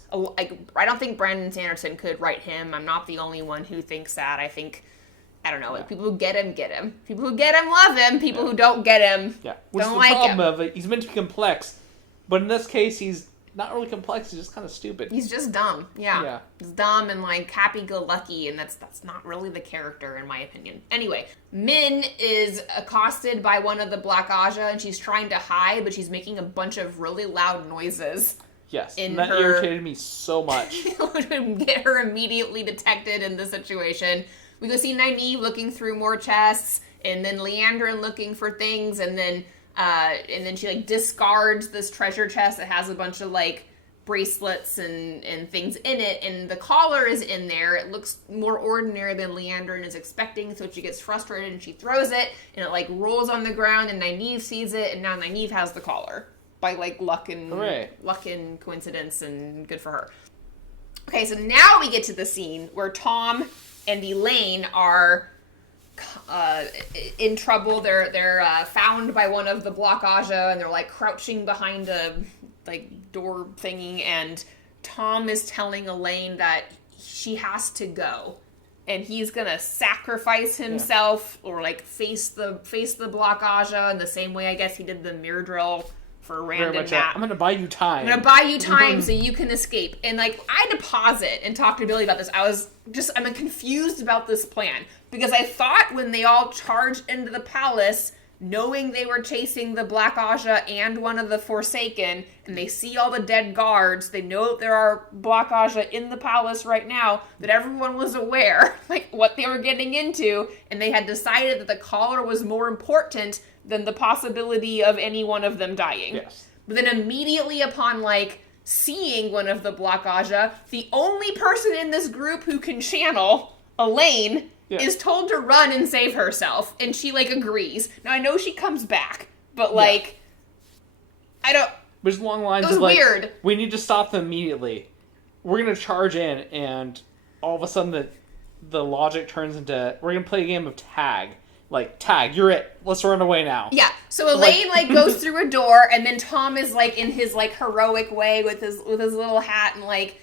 I don't think Brandon Sanderson could write him. I'm not the only one who thinks that. I don't know. Like, people who get him, get him. People who get him, love him. People who don't get him, don't like him. Which is the problem of it. He's meant to be complex. But in this case, he's not really complex, he's just kind of stupid. He's just dumb, yeah. He's dumb and, like, happy-go-lucky, and that's not really the character, in my opinion. Anyway, Min is accosted by one of the Black Ajah, and she's trying to hide, but she's making a bunch of really loud noises. Yes, and that irritated me so much. To get her immediately detected in the situation. We go see Nynaeve looking through more chests, and then Leandrin looking for things, and then she like discards this treasure chest that has a bunch of like bracelets and things in it, and the collar is in there. It looks more ordinary than Leandrin is expecting, so she gets frustrated and she throws it, and it like rolls on the ground, and Nynaeve sees it, and now Nynaeve has the collar by like luck and coincidence, and good for her. Okay, so now we get to the scene where Tom and Elaine are in trouble. They're found by one of the Block Ajah, and they're like crouching behind a like door thingy, and Tom is telling Elaine that she has to go, and he's gonna sacrifice himself or like face the Block Ajah in the same way I guess he did the mirror drill for Rand and Matt. I'm gonna buy you time. I'm gonna buy you time so you can escape. And like I had to pause it and talk to Billy about this. I'm confused about this plan, because I thought when they all charged into the palace, knowing they were chasing the Black Ajah and one of the Forsaken, and they see all the dead guards, they know that there are Black Ajah in the palace right now, that everyone was aware, like, what they were getting into, and they had decided that the collar was more important than the possibility of any one of them dying. Yes. But then immediately upon, like, seeing one of the Black Ajah, the only person in this group who can channel, Elaine, is told to run and save herself, and she, like, agrees. Now, I know she comes back, but, like, I don't... Which along lines it was of, like, weird. We need to stop them immediately. We're going to charge in, and all of a sudden the logic turns into, we're going to play a game of tag. Like, tag, you're it. Let's run away now. Yeah, so Elaine, like goes through a door, and then Tom is, like, in his, like, heroic way with his little hat and, like,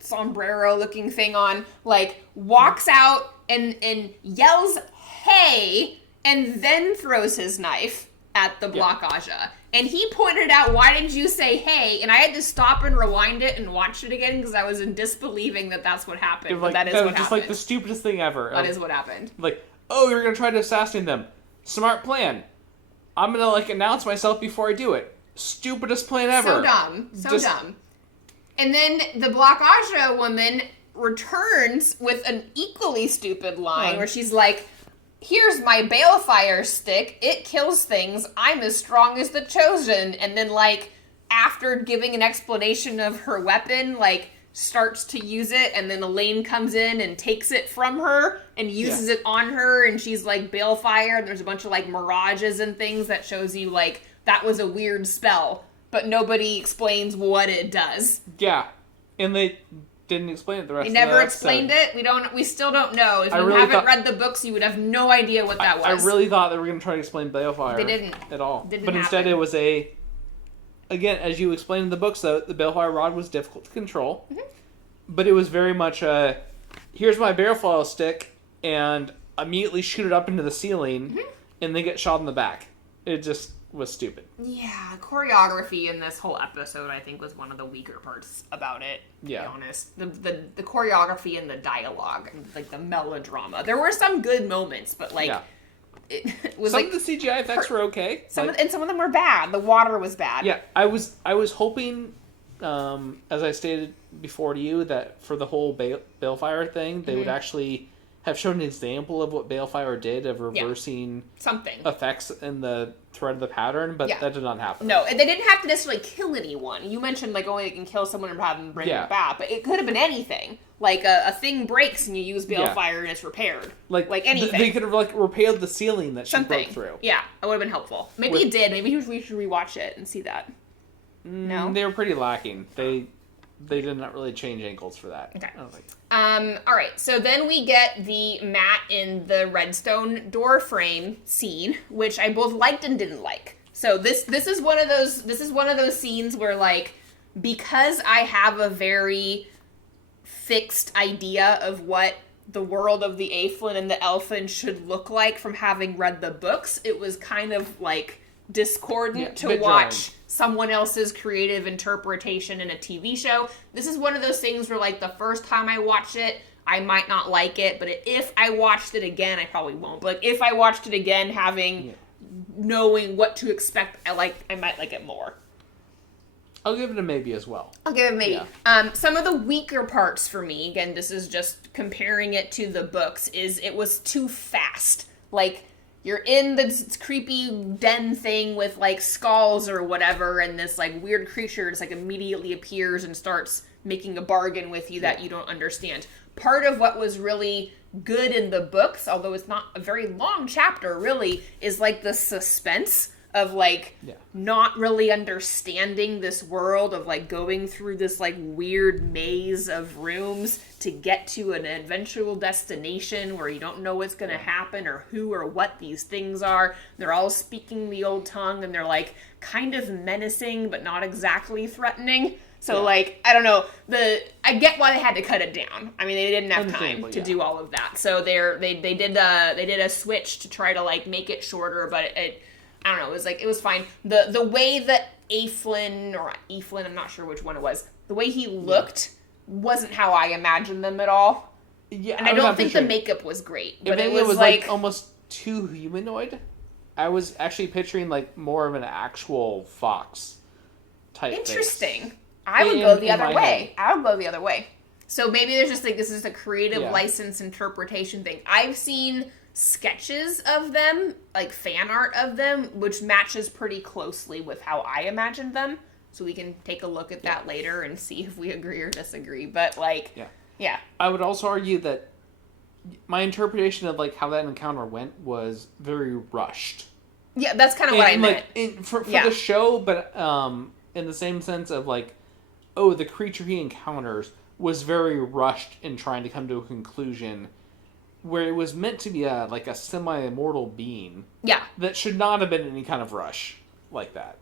sombrero-looking thing on, like, walks out and yells, "Hey!" and then throws his knife at the Block Ajah. And he pointed out, "Why did you say hey?" And I had to stop and rewind it and watch it again, because I was in disbelieving that that's what happened. Like, that is what what happened. Just, like, the stupidest thing ever. That is what happened. Like, oh, you're going to try to assassinate them. Smart plan. I'm going to, like, announce myself before I do it. Stupidest plan ever. So dumb. So dumb. And then the Block Ajah woman returns with an equally stupid line where she's like, "Here's my balefire stick. It kills things. I'm as strong as the Chosen." And then, like, after giving an explanation of her weapon, like, starts to use it, and then Elaine comes in and takes it from her and uses it on her, and she's like, balefire, and there's a bunch of, like, mirages and things that shows you, like, that was a weird spell, but nobody explains what it does. Yeah. And they didn't explain it the rest of the episode. They never explained it. We still don't know. If you haven't read the books, you would have no idea what that was. I really thought they were going to try to explain balefire. They didn't. At all. But instead it was again, as you explained in the books, though, the balefire rod was difficult to control. Mm-hmm. But it was very much here's my balefire stick, and immediately shoot it up into the ceiling, and they get shot in the back. It just was stupid. Yeah, choreography in this whole episode, I think, was one of the weaker parts about it, to be honest. The choreography and the dialogue, and, like, the melodrama. There were some good moments, but, like... It was some of the CGI effects were okay. Some of them were bad. The water was bad. Yeah, I was hoping, as I stated before to you, that for the whole balefire thing, they would actually have shown an example of what balefire did of reversing something effects in the thread of the pattern, but that did not happen. No, they didn't have to necessarily kill anyone. You mentioned, like, only they can kill someone and have them bring it back, but it could have been anything. Like, a thing breaks and you use balefire and it's repaired. Like anything. They could have, like, repaired the ceiling that she broke through. Yeah, it would have been helpful. Maybe it did. Maybe we should rewatch it and see that. No? They were pretty lacking. They did not really change ankles for that. Okay. Alright, so then we get the Matt in the redstone door frame scene, which I both liked and didn't like. So this is one of those scenes where, like, because I have a very fixed idea of what the world of the Aeflin and the Elfin should look like from having read the books, it was kind of, like, discordant to watch someone else's creative interpretation in a TV show. This is one of those things where, like, the first time I watched it, I might not like it, but if I watched it again, I probably won't. But, like, if I watched it again, knowing what to expect, I might like it more. I'll give it a maybe as well. I'll give it maybe. Yeah. Some of the weaker parts for me, again, this is just comparing it to the books, is it was too fast. Like, you're in this creepy den thing with, like, skulls or whatever, and this, like, weird creature just, like, immediately appears and starts making a bargain with you that you don't understand. Part of what was really good in the books, although it's not a very long chapter, really, is, like, the suspense of, like, not really understanding this world, of, like, going through this, like, weird maze of rooms to get to an eventual destination where you don't know what's going to happen or who or what these things are. They're all speaking the old tongue, and they're, like, kind of menacing, but not exactly threatening. So, like, I don't know, I get why they had to cut it down. I mean, they didn't have time to do all of that. So they did a switch to try to, like, make it shorter, but it I don't know, it was fine. The way that Eflin, I'm not sure which one it was, the way he looked wasn't how I imagined them at all. Yeah, and I don't think the makeup was great. But it was like almost too humanoid. I was actually picturing, like, more of an actual fox type. Interesting. Face. I would go the other way. So maybe there's just, like, this is a creative license interpretation thing. I've seen sketches of them, like fan art of them, which matches pretty closely with how I imagined them. So we can take a look at that later and see if we agree or disagree. But, like, yeah. I would also argue that my interpretation of, like, how that encounter went was very rushed. Yeah, that's kind of what I meant. Like, for the show, but in the same sense of, like, the creature he encounters was very rushed in trying to come to a conclusion where it was meant to be a semi-immortal being. Yeah. That should not have been any kind of rush like that.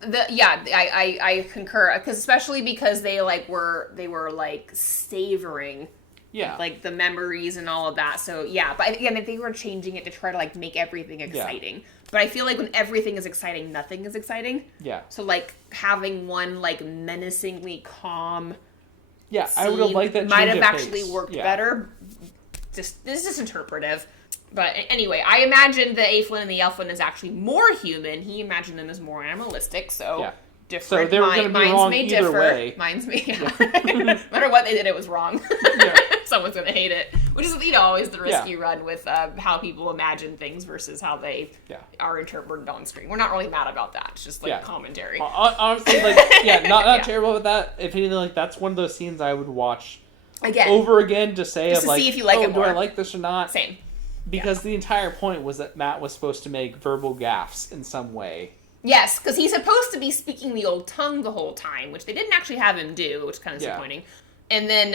I concur, especially because they were like savoring, like the memories and all of that. So but again, they were changing it to try to, like, make everything exciting. Yeah. But I feel like when everything is exciting, nothing is exciting. Yeah. So, like, having one, like, menacingly calm. Yeah, scene I would have liked that. Might have actually worked better. This is just interpretive. But anyway, I imagine the Eflin and the Elfin is actually more human. He imagined them as more animalistic, so different. So they were going to be wrong either way. Mine's me. No matter what they did, it was wrong. Someone's going to hate it. Which is, always the risk you run with how people imagine things versus how they are interpreted on screen. We're not really mad about that. It's just, like, commentary. Honestly, like, not terrible with that. If anything, like, that's one of those scenes I would watch over again to say, just to see if you like it more. Do I like this or not? Same. Because the entire point was that Matt was supposed to make verbal gaffes in some way. Yes, because he's supposed to be speaking the old tongue the whole time, which they didn't actually have him do, which is kind of disappointing. And then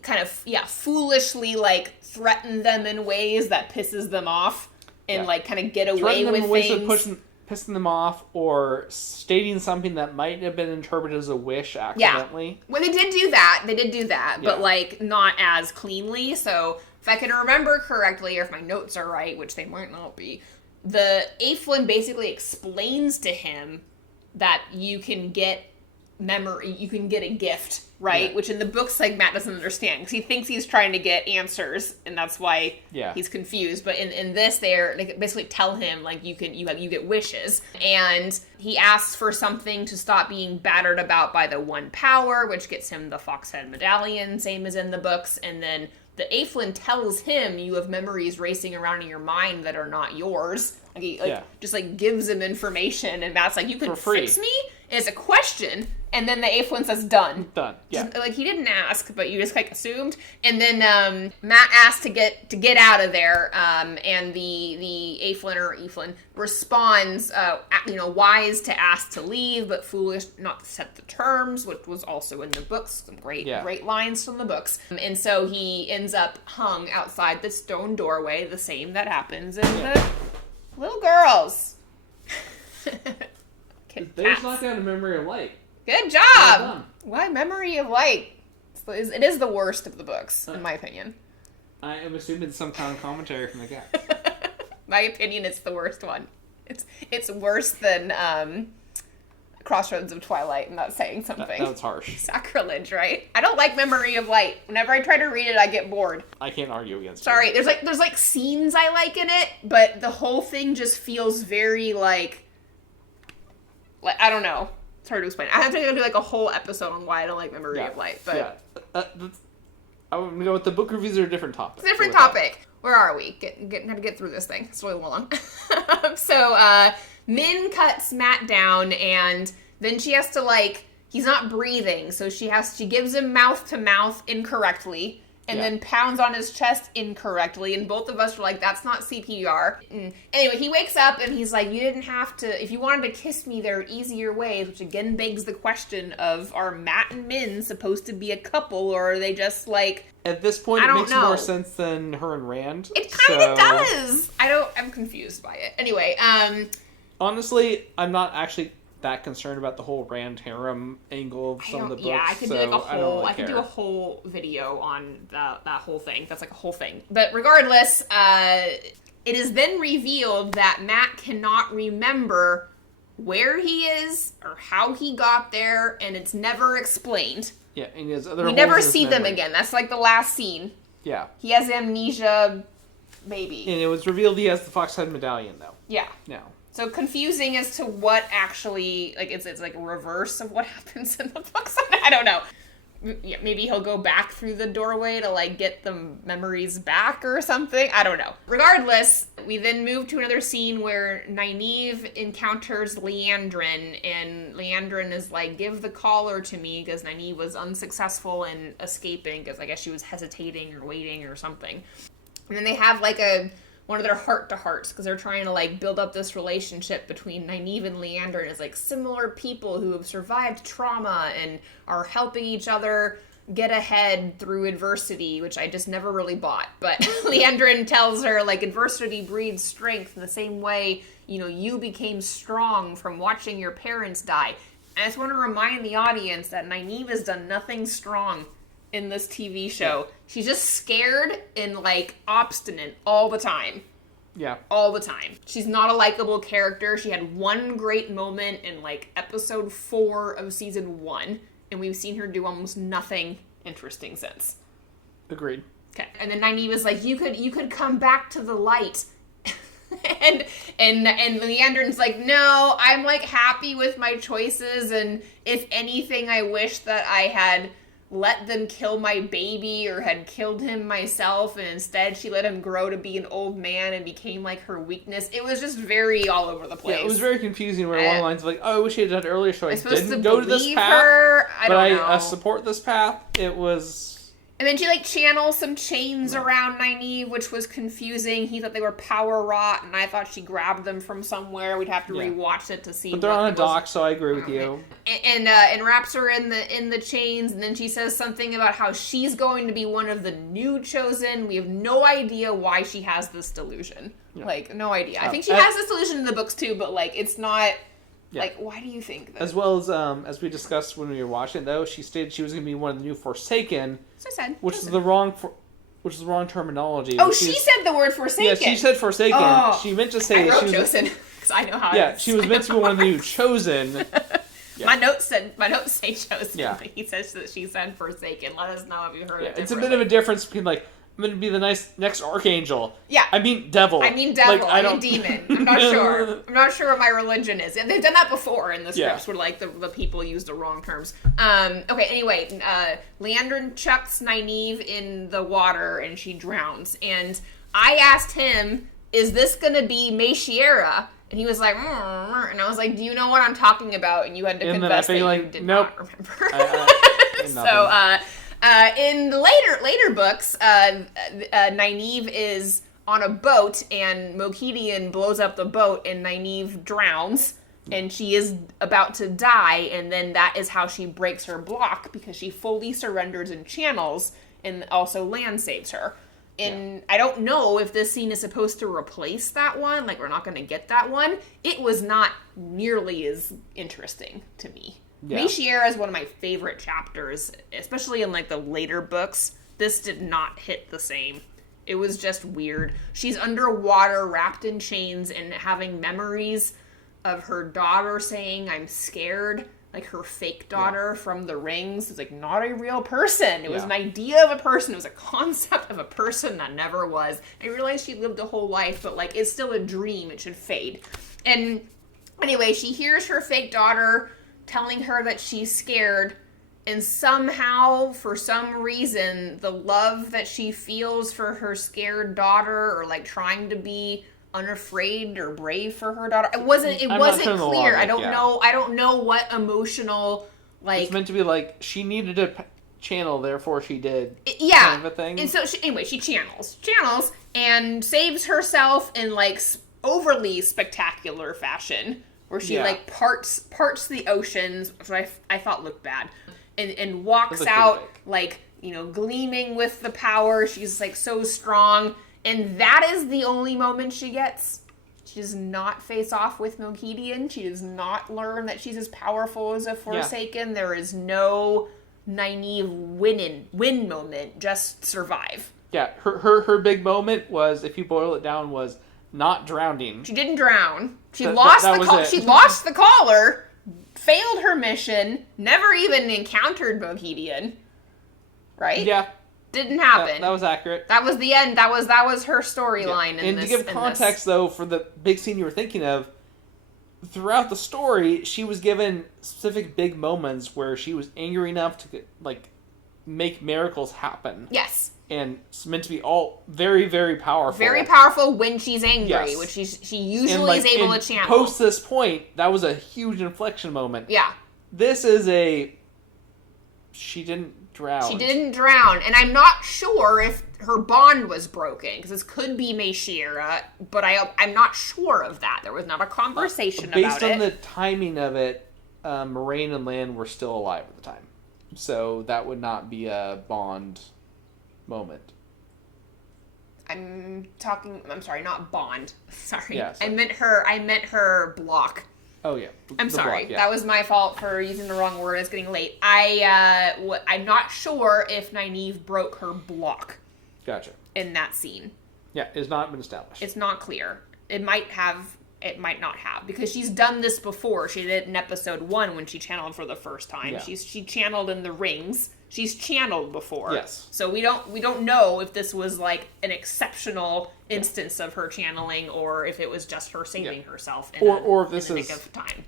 kind of, foolishly, like, threaten them in ways that pisses them off and, like, kind of get away with things. Pissing them off or stating something that might have been interpreted as a wish accidentally. Yeah. Well, they did do that, but, like, not as cleanly. So, if I can remember correctly, or if my notes are right, which they might not be, the Eflin basically explains to him that you can get a gift, right? Yeah. Which in the books, like, Matt doesn't understand because he thinks he's trying to get answers, and that's why he's confused. But in this, they basically tell him, like, you get wishes, and he asks for something to stop being battered about by the One Power, which gets him the Foxhead Medallion, same as in the books, and then the Eflin tells him you have memories racing around in your mind that are not yours. Like, he just, like, gives him information, and Matt's like, you can fix me? And it's a question, and then the Eflin says, done. Done, yeah. Just, like, he didn't ask, but you just, like, assumed. And then Matt asked to get out of there, and the Eflin responds, wise to ask to leave, but foolish not to set the terms, which was also in the books. Some great lines from the books. And so he ends up hung outside the stone doorway, the same that happens in the Little Girls. There's not got a Memory of Light. Good job. Why Memory of Light? It is the worst of the books, in my opinion. I am assuming some kind of commentary from the guy. My opinion, it's the worst one. It's worse than Crossroads of Twilight. I'm not saying something. That's harsh. Sacrilege, right? I don't like Memory of Light. Whenever I try to read it, I get bored. I can't argue against it. Sorry, there's like scenes I like in it, but the whole thing just feels very like I don't know. It's hard to explain. I have to do like a whole episode on why I don't like Memory of Light. But I'm gonna go with the book reviews are a different topic. Different topic. Where are we? Gotta get through this thing. It's really long. So, Min cuts Matt down, and then she has to, like, he's not breathing, so she gives him mouth to mouth incorrectly, and then pounds on his chest incorrectly, and both of us are like, that's not CPR. Anyway, he wakes up, and he's like, you didn't have to, if you wanted to kiss me, there are easier ways, which again begs the question of, are Matt and Min supposed to be a couple, or are they just, like... At this point, it makes more sense than her and Rand. It kind of does! I'm confused by it. Anyway, honestly, I'm not actually that concerned about the whole Rand harem angle of some of the books. Yeah, I could do like a whole. I could do a whole video on that whole thing. That's like a whole thing. But regardless, it is then revealed that Matt cannot remember where he is or how he got there, and it's never explained. Yeah, and he has other. We never see them again. That's like the last scene. Yeah. He has amnesia, maybe. And it was revealed he has the Foxhead medallion, though. Yeah. Now. So confusing as to what actually, like, it's like a reverse of what happens in the books. I don't know. Yeah, maybe he'll go back through the doorway to, like, get the memories back or something. I don't know. Regardless, we then move to another scene where Nynaeve encounters Liandrin, and Liandrin is like, give the collar to me, because Nynaeve was unsuccessful in escaping, because I guess she was hesitating or waiting or something. And then they have, like, one of their heart-to-hearts, because they're trying to, like, build up this relationship between Nynaeve and Liandrin as, like, similar people who have survived trauma and are helping each other get ahead through adversity, which I just never really bought. But Liandrin tells her, like, adversity breeds strength in the same way, you know, you became strong from watching your parents die. I just want to remind the audience that Nynaeve has done nothing strong in this TV show. She's just scared and, like, obstinate all the time. Yeah. All the time. She's not a likable character. She had one great moment in, like, episode 4 of season 1, and we've seen her do almost nothing interesting since. Agreed. Okay. And then Nynaeve was like, you could come back to the light. and Leandrin's like, no, I'm, like, happy with my choices, and if anything, I wish that I had let them kill my baby or had killed him myself, and instead she let him grow to be an old man and became, like, her weakness. It was just very all over the place. Yeah, it was very confusing where along the lines of, like, oh, I wish he had done it earlier, so I didn't go to this path. I support this path. It was... And then she, like, channels some chains around Nynaeve, which was confusing. He thought they were power wrought, and I thought she grabbed them from somewhere. We'd have to rewatch it to see. But they're on a dock, so I agree with you. And wraps her in the chains, and then she says something about how she's going to be one of the new chosen. We have no idea why she has this delusion. Yeah. Like, no idea. I think she has this delusion in the books too, but, like, it's not. Yeah. Like, why do you think that? As well as we discussed when we were watching, though, she stated she was going to be one of the new Forsaken, so I said, which is the wrong terminology. Oh, she said the word Forsaken. Yeah, she said Forsaken. Oh, she meant to say that she was chosen, because I know how. Yeah, she was meant to be one of the new chosen. Yeah. My notes say chosen. Yeah. But he says that she said Forsaken. Let us know if you heard it. It's a bit of a difference between, like, I'm going to be the next archangel. Yeah. I mean devil. Like, I mean demon. I'm not sure. I'm not sure what my religion is. And they've done that before in the scripts where, like, the people use the wrong terms. Okay, anyway, Liandrin chucks Nynaeve in the water and she drowns. And I asked him, is this going to be Maeshiera? And he was like, and I was like, do you know what I'm talking about? And you had to confess that you did not remember. So, in the later books, Nynaeve is on a boat, and Moghedien blows up the boat, and Nynaeve drowns, and she is about to die, and then that is how she breaks her block, because she fully surrenders and channels, and also Lan saves her. And I don't know if this scene is supposed to replace that one, like, we're not going to get that one. It was not nearly as interesting to me. Yeah. Maeshiera is one of my favorite chapters, especially in, like, the later books. This did not hit the same. It was just weird. She's underwater, wrapped in chains, and having memories of her daughter saying, I'm scared. Like, her fake daughter from the rings is, like, not a real person. It was an idea of a person. It was a concept of a person that never was. I realized she lived a whole life, but, like, it's still a dream. It should fade. And anyway, she hears her fake daughter telling her that she's scared, And somehow, for some reason, the love that she feels for her scared daughter, or like trying to be unafraid or brave for her daughter, it wasn't clear. I don't know what emotional, like, it's meant to be like she needed to channel, therefore she did. Yeah. Kind of a thing. And so she channels and saves herself in like overly spectacular fashion, where she like parts the oceans, which I thought looked bad, and walks out like, you know, gleaming with the power. She's like so strong, and that is the only moment she gets. She does not face off with Moghedian. She does not learn that she's as powerful as a Forsaken. Yeah. There is no Nynaeve win moment. Just survive. Yeah, her big moment was, if you boil it down, was not drowning. She didn't drown. She lost the collar, failed her mission, never even encountered Moghedian. Right? Yeah. Didn't happen. That was accurate. That was the end. That was her storyline. Yeah. And to give context, though, for the big scene you were thinking of, throughout the story, she was given specific big moments where she was angry enough to like make miracles happen. Yes. And it's meant to be all very, very powerful. Very powerful when she's angry, which she usually is able to channel. Post this point, that was a huge inflection moment. Yeah. This is she didn't drown. She didn't drown, and I'm not sure if her bond was broken, because this could be Meishira, but I'm not sure of that. There was not a conversation about it. Based on the timing of it, Moraine and Lan were still alive at the time. So that would not be a bond moment. I'm sorry, not bond. Sorry. Yeah, I meant her block. Oh, yeah. I'm sorry. Block, yeah. That was my fault for using the wrong word. It's getting late. I'm not sure if Nynaeve broke her block. Gotcha. In that scene. Yeah, it's not been established. It's not clear. It might have, it might not have, because she's done this before. She did it in episode 1 when she channeled for the first time. Yeah. She channeled in the rings. She's channeled before. Yes. So we don't know if this was like an exceptional instance of her channeling, or if it was just her saving herself in the nick of time.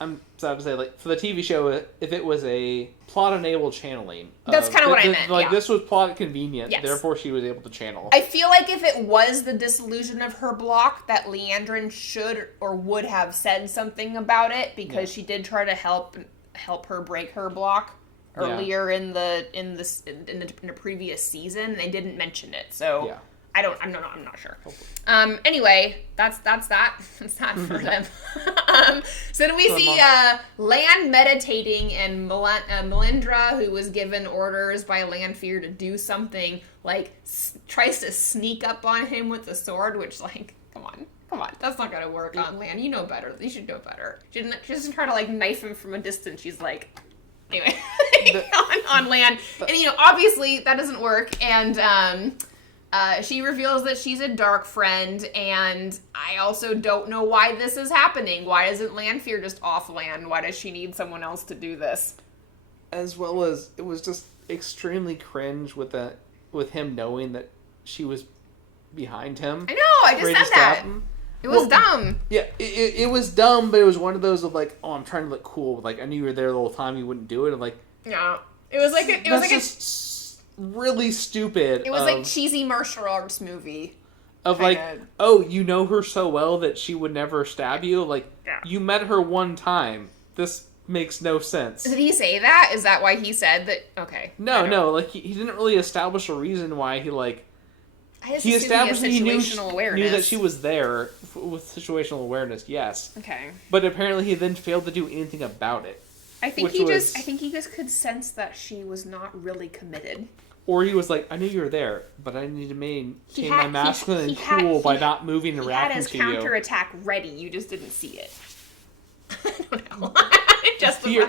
I'm sad to say, like, for the TV show, if it was a plot-enabled channeling. That's kind of what I meant, Like, this was plot convenient, therefore she was able to channel. I feel like if it was the dissolution of her block, that Leandrin should or would have said something about it, because she did try to help her break her block earlier in the previous season. They didn't mention it, so I'm not sure. Anyway, that's that. It's that for them. So then we see Lan meditating, and Melindra, who was given orders by Lanfear to do something, like tries to sneak up on him with the sword, which, like, come on, that's not gonna work on Lan. You know better. You should know better. She doesn't try to like knife him from a distance. She's like, anyway, on Lan, and you know, obviously that doesn't work, and she reveals that she's a dark friend, and I also don't know why this is happening. Why isn't Lanfear just off land? Why does she need someone else to do this? As well as, it was just extremely cringe with him knowing that she was behind him. I know, I just said that. It was dumb. Yeah, it was dumb, but it was one of those of like, oh, I'm trying to look cool. But like, I knew you were there the whole time. You wouldn't do it. And like, yeah, it was like really stupid. It was like cheesy martial arts movie. Of like, oh, you know her so well that she would never stab you. Like, you met her one time. This makes no sense. Did he say that? Is that why he said that? Okay. No. Like he didn't really establish a reason why he like. He established that he knew that she was there with situational awareness, yes. Okay. But apparently he then failed to do anything about it. I think he just could sense that she was not really committed. Or he was like, I knew you were there, but I need to maintain my masculine and cool by not moving and reacting to you. He had his counterattack ready, you just didn't see it. I don't know.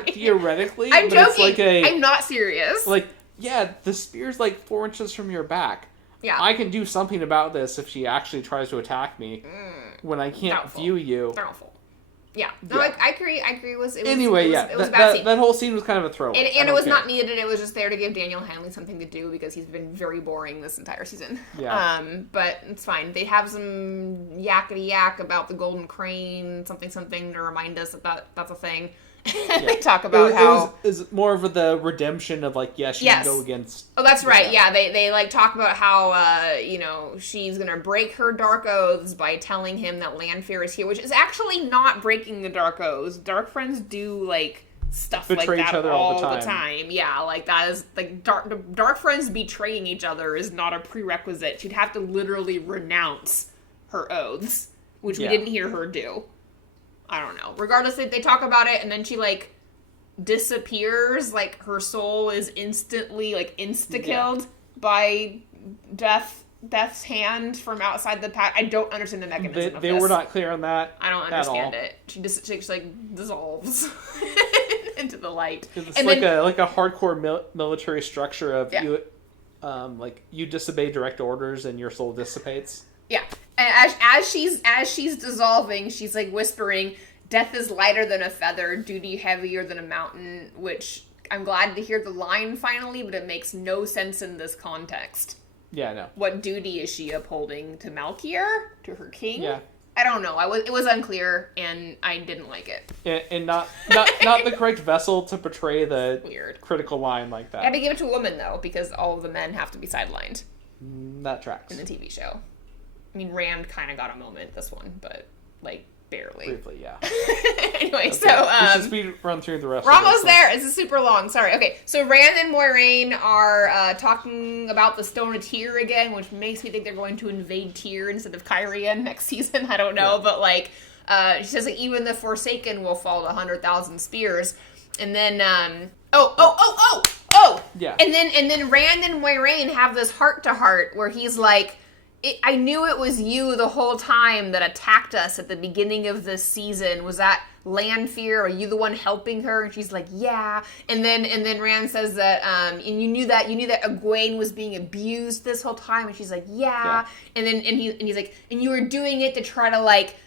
Theoretically, I'm joking. It's like I'm not serious. Like, yeah, the spear's like 4 inches from your back. Yeah. I can do something about this if she actually tries to attack me when I can't view you. Doubtful. Yeah. No, yeah. I agree. It was a bad scene. That whole scene was kind of a throwaway. And it was not needed. It was just there to give Daniel Hanley something to do, because he's been very boring this entire season. Yeah. But it's fine. They have some yakety yak about the golden crane, something to remind us about that's a thing. They talk about it was more of the redemption of like, she can go against. Oh, that's right. Yeah, they like talk about how she's gonna break her dark oaths by telling him that Lanfear is here, which is actually not breaking the dark oaths. Dark friends do like stuff betray like that each other all the time. Yeah, like that is like dark friends betraying each other is not a prerequisite. She'd have to literally renounce her oaths, which we didn't hear her do. I don't know. Regardless, they talk about it, and then she, like, disappears. Like, her soul is instantly, like, insta-killed by Death's hand from outside the pack. I don't understand the mechanism of this. They were not clear on that. I don't understand it. She just like, dissolves into the light. It's like a hardcore military structure of you, like, you disobey direct orders and your soul dissipates. Yeah. And as she's dissolving, she's like whispering, "Death is lighter than a feather, duty heavier than a mountain," which I'm glad to hear the line finally, but it makes no sense in this context. Yeah, no. What duty is she upholding to Malkier? To her king? Yeah. I don't know. It was unclear, and I didn't like it. And not the correct vessel to portray the critical line like that. I had to give it to a woman, though, because all of the men have to be sidelined. That tracks. In the TV show. I mean, Rand kind of got a moment this one, but, like, barely. Briefly, yeah. Anyway, okay. so... we should speed run through the rest we're almost there. This is super long. Sorry. Okay, so Rand and Moiraine are talking about the Stone of Tyr again, which makes me think they're going to invade Tyr instead of Cairhien next season. I don't know, but, like, she says, like, even the Forsaken will fall to 100,000 spears. And then, Yeah. And then Rand and Moiraine have this heart-to-heart where he's like... I knew it was you the whole time that attacked us at the beginning of this season. Was that Lanfear? Are you the one helping her? And she's like, yeah. And then Rand says that, and you knew that Egwene was being abused this whole time. And she's like, yeah. And he's like, and you were doing it to try to like,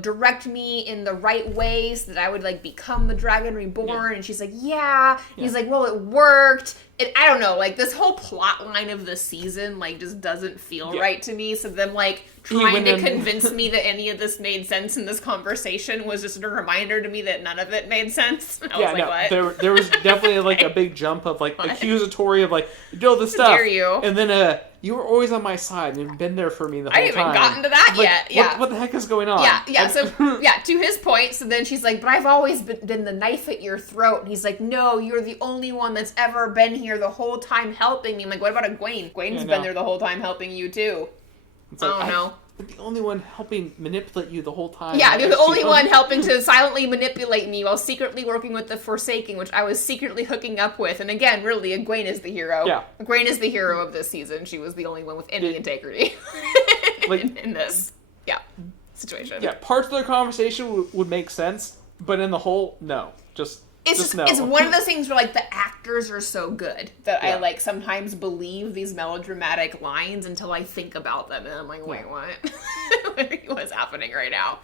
direct me in the right way so that I would like become the Dragon Reborn. Yeah. And she's like, yeah. He's like, well, it worked. I don't know, like, this whole plot line of the season, like, just doesn't feel right to me. So them, like, trying to convince me that any of this made sense in this conversation was just a reminder to me that none of it made sense. I was like, what? There was definitely, like, a big jump of, like, accusatory of, like, you do all this stuff. How dare you? And then, you were always on my side and been there for me the whole time. I haven't even gotten to that yet. Yeah. What the heck is going on? Yeah. So, to his point, so then she's like, but I've always been the knife at your throat. And he's like, no, you're the only one that's ever been here the whole time helping me. I'm like, what about Egwene? Egwene's been there the whole time helping you, too. It's like, I don't know. I'm the only one helping manipulate you the whole time. Yeah, you're the only one helping to silently manipulate me while secretly working with the Forsaken, which I was secretly hooking up with. And again, really, Egwene is the hero. Yeah. Egwene is the hero of this season. She was the only one with any integrity in this situation. Yeah, parts of their conversation would make sense, but in the whole, no. It's one of those things where, like, the actors are so good that I, like, sometimes believe these melodramatic lines until I think about them, and I'm like, wait, what? What's happening right now?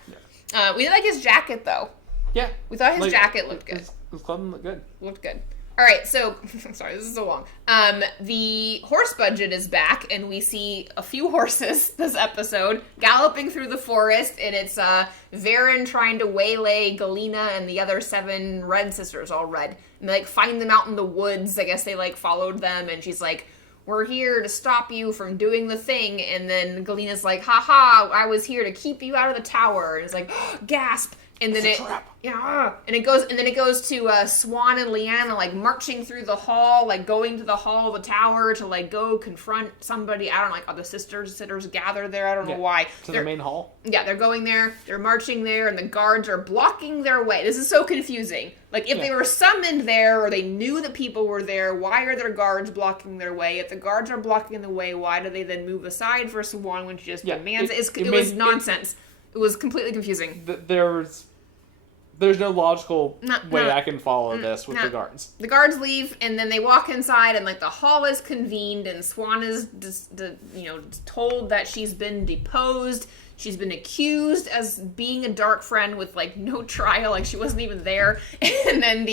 Yeah. We like his jacket, though. Yeah. We thought his jacket looked good. His clothing looked good. Looked good. All right, so, sorry, this is so long. The horse budget is back, and we see a few horses this episode galloping through the forest, and it's Varen trying to waylay Galena and the other 7 red sisters, all red. And they, like, find them out in the woods. I guess they, like, followed them, and she's like, we're here to stop you from doing the thing. And then Galena's like, haha, I was here to keep you out of the tower. And it's like, gasp. And then it goes to Swan and Lyanna, like, marching through the hall, like, going to the hall of the tower to, like, go confront somebody. I don't know, like, all the sitters gather there. I don't know why. To the main hall? Yeah, they're going there. They're marching there, and the guards are blocking their way. This is so confusing. Like, if they were summoned there, or they knew that people were there, why are their guards blocking their way? If the guards are blocking the way, why do they then move aside for Swan when she just demands it? It was nonsense. It was completely confusing. There's no logical way I can follow this with the guards. The guards leave, and then they walk inside, and, like, the hall is convened, and Swan is, told that she's been deposed. She's been accused as being a dark friend with, like, no trial, like she wasn't even there. And then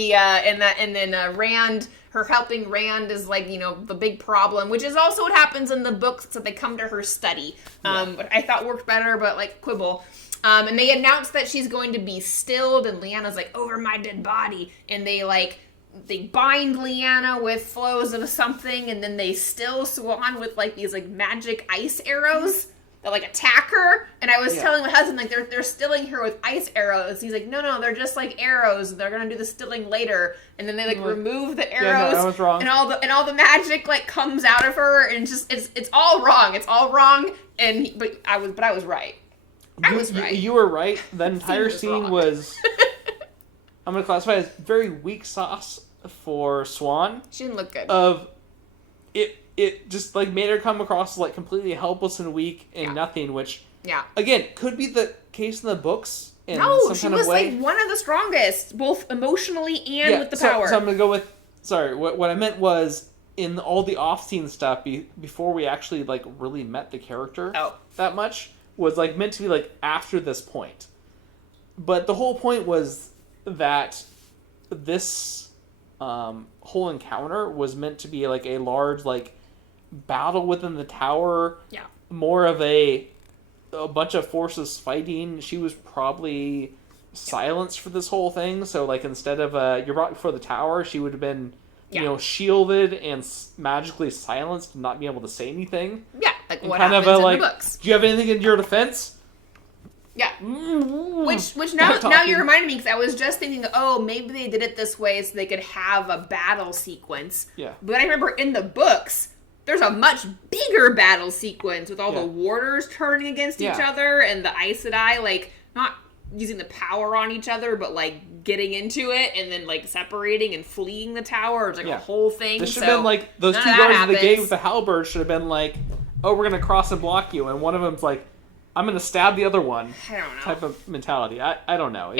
Rand, her helping Rand is, like, the big problem, which is also what happens in the books that they come to her study. But I thought worked better, but, like, quibble. And they announce that she's going to be stilled, and Leanna's like, over my dead body. And they bind Leanna with flows of something, and then they still Swan with, like, these, like, magic ice arrows that, like, attack her. And I was telling my husband, like, they're stilling her with ice arrows. He's like, no, they're just, like, arrows. They're gonna do the stilling later. And then they, like, remove the arrows. I was wrong. And all the magic, like, comes out of her, and it's all wrong. It's all wrong. But I was right. I was right. You were right. That entire scene was, I'm going to classify it as very weak sauce for Swan. She didn't look good. It just, like, made her come across as, like, completely helpless and weak and nothing, which, again, could be the case in the books in some kind of way. Like, one of the strongest, both emotionally and with the power. So I'm going to go with, sorry, what I meant was, in all the off-scene stuff, before we actually, like, really met the character that much, was, like, meant to be, like, after this point. But the whole point was that this whole encounter was meant to be, like, a large, like, battle within the tower. Yeah. More of a bunch of forces fighting. She was probably silenced for this whole thing. So, like, instead of you're brought before the tower, she would have been, you know, shielded and magically silenced and not be able to say anything. Yeah, like and what kind happens of in like, the books. Do you have anything in your defense? Yeah. Which now you reminded me, because I was just thinking, maybe they did it this way so they could have a battle sequence. Yeah. But I remember in the books, there's a much bigger battle sequence with all the warders turning against each other and the Aes Sedai, like, not using the power on each other, but, like, getting into it and then, like, separating and fleeing the tower. It's like a whole thing. This should have been, like, those two guards at the gate with the halberd should have been like, we're going to cross and block you. And one of them's like, I'm going to stab the other one. I don't know. Type of mentality. I don't know.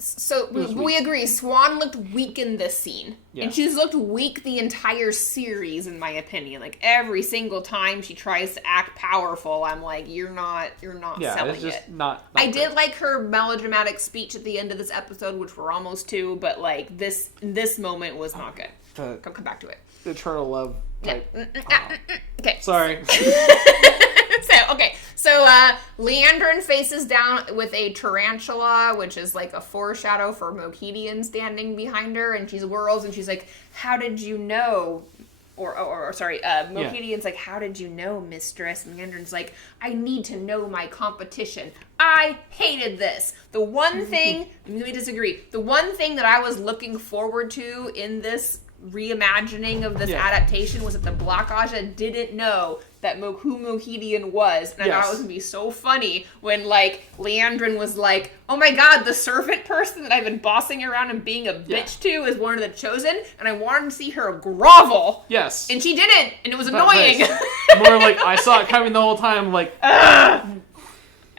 So we agree, Swan looked weak in this scene. Yeah. And she's looked weak the entire series, in my opinion. Like, every single time she tries to act powerful, I'm like, you're not selling it's just it. Not I did like her melodramatic speech at the end of this episode, which we're almost to, but, like, this moment was not good. Come back to it. Eternal love type. Okay. Sorry. So Leandrin faces down with a tarantula, which is like a foreshadow for Mohidian standing behind her, and she whirls and she's like, how did you know? Mohidian's like, how did you know, mistress? And Leandrin's like, I need to know my competition. I hated this. The one thing, we disagree, the one thing that I was looking forward to in this reimagining of this adaptation was that the Black Ajah didn't know that who Mohidian was. And I thought it was going to be so funny when, like, Leandrin was like, oh my god, the servant person that I've been bossing around and being a bitch to is one of the chosen, and I wanted to see her grovel. Yes. And she didn't, and it was annoying. More like, I saw it coming the whole time, like,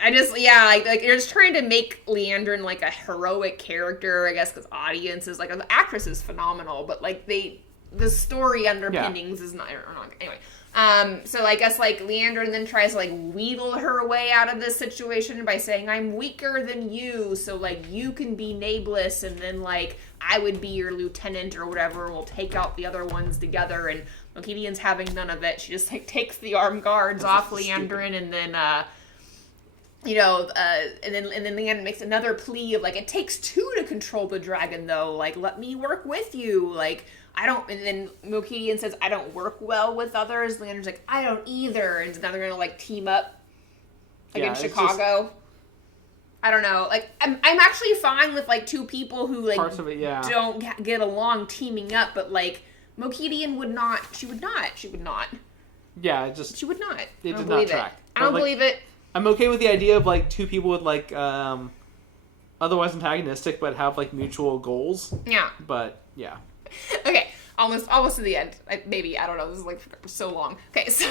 I just, like you're just trying to make Leandrin, like, a heroic character, I guess, because audiences, like, the actress is phenomenal, but, like, the story underpinnings is not, anyway. So I guess, like, Leandrin then tries to, like, wheedle her way out of this situation by saying, I'm weaker than you, so, like, you can be nameless, and then, like, I would be your lieutenant or whatever, and we'll take out the other ones together, and Mohidian's having none of it. She just, like, takes the armed guards off Leandrin, and then, and then Leandrin makes another plea of, like, it takes two to control the dragon, though. Like, let me work with you. Like, I don't, and then Mohidian says, I don't work well with others. Leandrin's like, I don't either. And now they're gonna, like, team up against Chicago. Just, I don't know. Like, I'm actually fine with, like, two people who, like, parts of it, don't get along teaming up, but, like, Mohidian would not. She would not. Yeah, it just... She would not. It did not track. I don't believe it. I'm okay with the idea of, like, two people with, like, otherwise antagonistic, but have, like, mutual goals. Yeah. But, yeah. Okay, almost to the end. I don't know, this is, like, so long. Okay, so,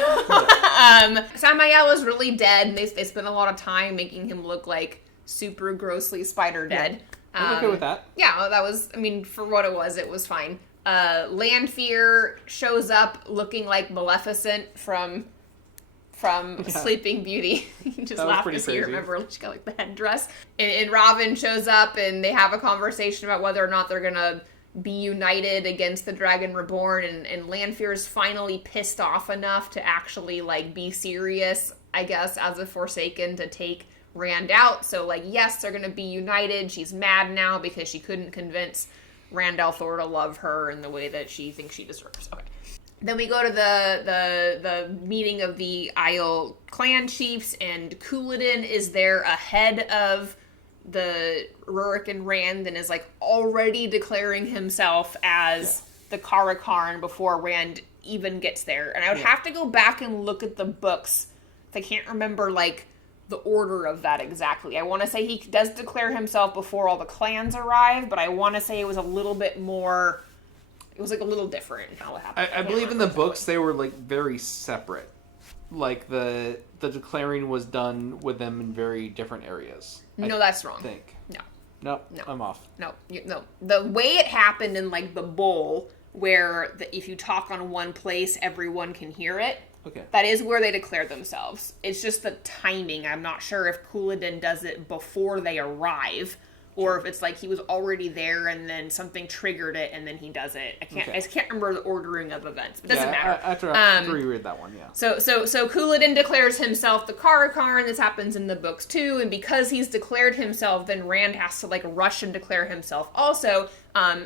Sam Aiel was really dead, and they spent a lot of time making him look, like, super grossly spider dead. Yeah. I'm okay with that. Yeah, that was, I mean, for what it was fine. Lanfear shows up looking like Maleficent from Sleeping Beauty. You just laugh because you remember she got, like, the headdress. And Robin shows up, and they have a conversation about whether or not they're gonna be united against the Dragon Reborn, and Lanfear is finally pissed off enough to actually, like, be serious, I guess, as a Forsaken, to take Rand out. So, like, yes, they're going to be united. She's mad now because she couldn't convince Rand al'Thor to love her in the way that she thinks she deserves. Okay. Then we go to the meeting of the Aiel clan chiefs, and Couladin is there ahead of the Rurik and Rand and is, like, already declaring himself as the Karakarn before Rand even gets there. And I would have to go back and look at the books. I can't remember, like, the order of that exactly. I want to say he does declare himself before all the clans arrive, but I want to say it was a little bit more... It was, like, a little different how it happened. I believe in the books they were, like, very separate. Like, the declaring was done with them in very different areas. No, that's wrong. No. No, I'm off. No. The way it happened in, like, the bowl, where if you talk on one place, everyone can hear it. Okay. That is where they declare themselves. It's just the timing. I'm not sure if Couladin does it before they arrive, or if it's like he was already there and then something triggered it and then he does it. I can't remember the ordering of events. It doesn't matter. After reread that one, yeah. So Couladin declares himself the Karakarn. This happens in the books too, and because he's declared himself, then Rand has to, like, rush and declare himself also.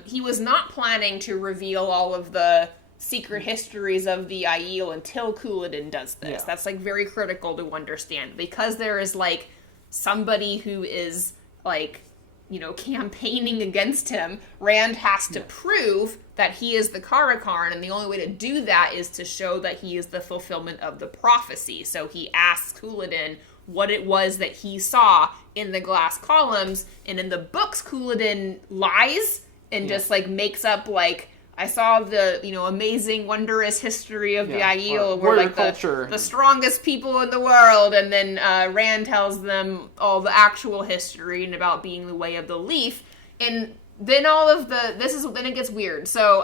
He was not planning to reveal all of the secret histories of the Aiel until Couladin does this. Yeah. That's, like, very critical to understand, because there is, like, somebody who is, like, you know, campaigning against him. Rand has to prove that he is the Karakarn, and the only way to do that is to show that he is the fulfillment of the prophecy. So he asks Couladin what it was that he saw in the glass columns, and in the books, Couladin lies and just, like, makes up, like, I saw the, you know, amazing, wondrous history of the Aiel, where, like, the strongest people in the world, and then Rand tells them all the actual history and about being the way of the leaf, and then then it gets weird. So,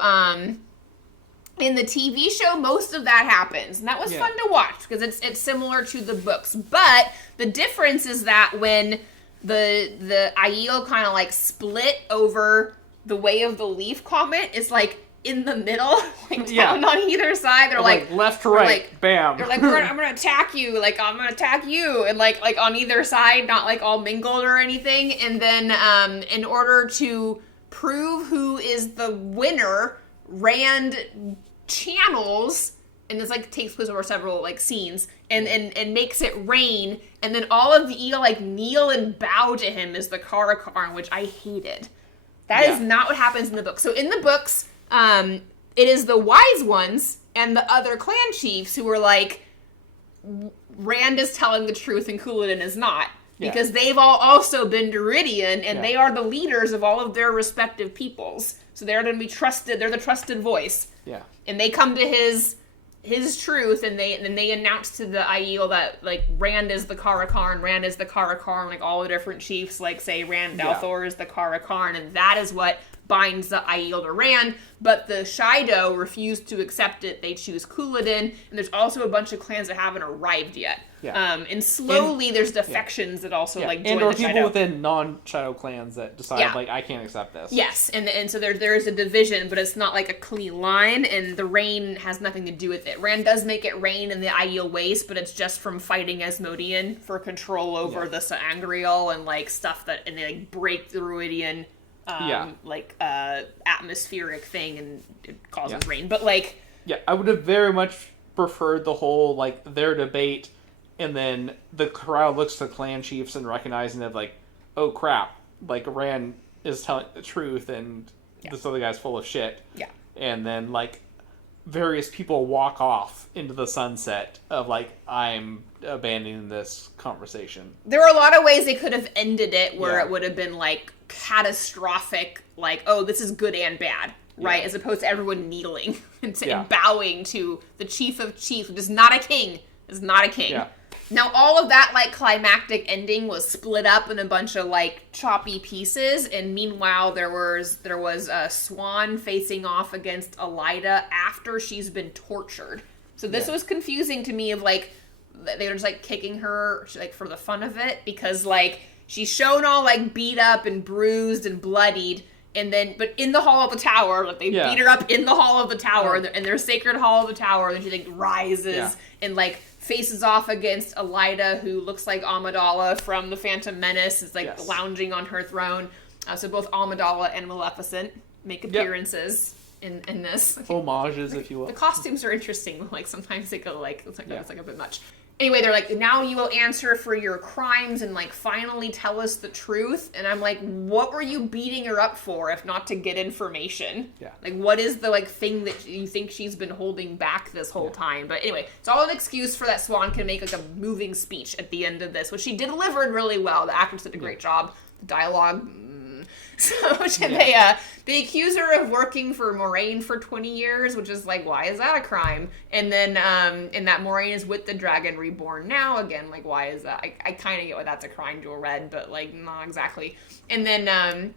in the TV show, most of that happens, and that was fun to watch, because it's similar to the books, but the difference is that when the Aiel kind of, like, split over the way of the leaf comment, is, like, in the middle, like, down on either side. They're like left to right, like, bam. They're like, I'm gonna attack you, like, I'm gonna attack you, and like on either side, not, like, all mingled or anything. And then in order to prove who is the winner, Rand channels, and this, like, takes place over several, like, scenes, and makes it rain, and then all of the Eel, like, kneel and bow to him as the Karakarn, which I hated. That is not what happens in the book. So in the books, it is the wise ones and the other clan chiefs who are like, Rand is telling the truth and Couladin is not. Because they've all also been Duridian, and they are the leaders of all of their respective peoples. So they're going to be trusted. They're the trusted voice. Yeah. And they come to his truth, and they announce to the Aiel that, like, Rand is the Karakarn, like, all the different chiefs, like, say Rand al'Thor is the Karakarn, and that is what binds the Aiel to Rand, but the Shido refuse to accept it. They choose Couladin, and there's also a bunch of clans that haven't arrived yet. Yeah. And slowly there's defections that also, like, join and the or people Shido. within non-Shido clans that decide, like, I can't accept this. Yes, and so there is a division, but it's not, like, a clean line, and the rain has nothing to do with it. Rand does make it rain in the Aiel Waste, but it's just from fighting Asmodean for control over the Sangreal and, like, stuff that, and they, like, break the Ruidian atmospheric thing, and it causes rain. But, like... Yeah, I would have very much preferred the whole, like, their debate, and then the crowd looks to the clan chiefs and recognizing that, like, oh crap, like, Rand is telling the truth, and this other guy's full of shit. Yeah. And then, like, various people walk off into the sunset of, like, I'm abandoning this conversation. There are a lot of ways they could have ended it where it would have been, like, catastrophic, like, oh, this is good and bad, right? As opposed to everyone kneeling and bowing to the chief of chiefs, which is not a king. Is not a king. Yeah. Now, all of that, like, climactic ending was split up in a bunch of, like, choppy pieces, and meanwhile there was a Swan facing off against Elaida after she's been tortured. So this was confusing to me of, like, they were just, like, kicking her, like, for the fun of it, because, like, she's shown all, like, beat up and bruised and bloodied, And then, but in the hall of the tower, like they beat her up in the hall of the tower, in their sacred hall of the tower, and then she like rises and like faces off against Elaida, who looks like Amidala from the Phantom Menace, is like lounging on her throne. So both Amidala and Maleficent make appearances in this. Homages, if you will. The costumes are interesting. Like sometimes they go like it's like a bit much. Anyway, they're like, now you will answer for your crimes and, like, finally tell us the truth. And I'm like, what were you beating her up for if not to get information? Yeah. Like, what is the, like, thing that you think she's been holding back this whole time? But anyway, it's all an excuse for that Swan can make, like, a moving speech at the end of this, which she delivered really well. The actress did a great job. The dialogue... So they accuse her of working for Moraine for 20 years, which is like, why is that a crime? And then, and that Moraine is with the Dragon Reborn now. Again, like, why is that? I kind of get why that's a crime Jewel read, but like, not exactly. And then, and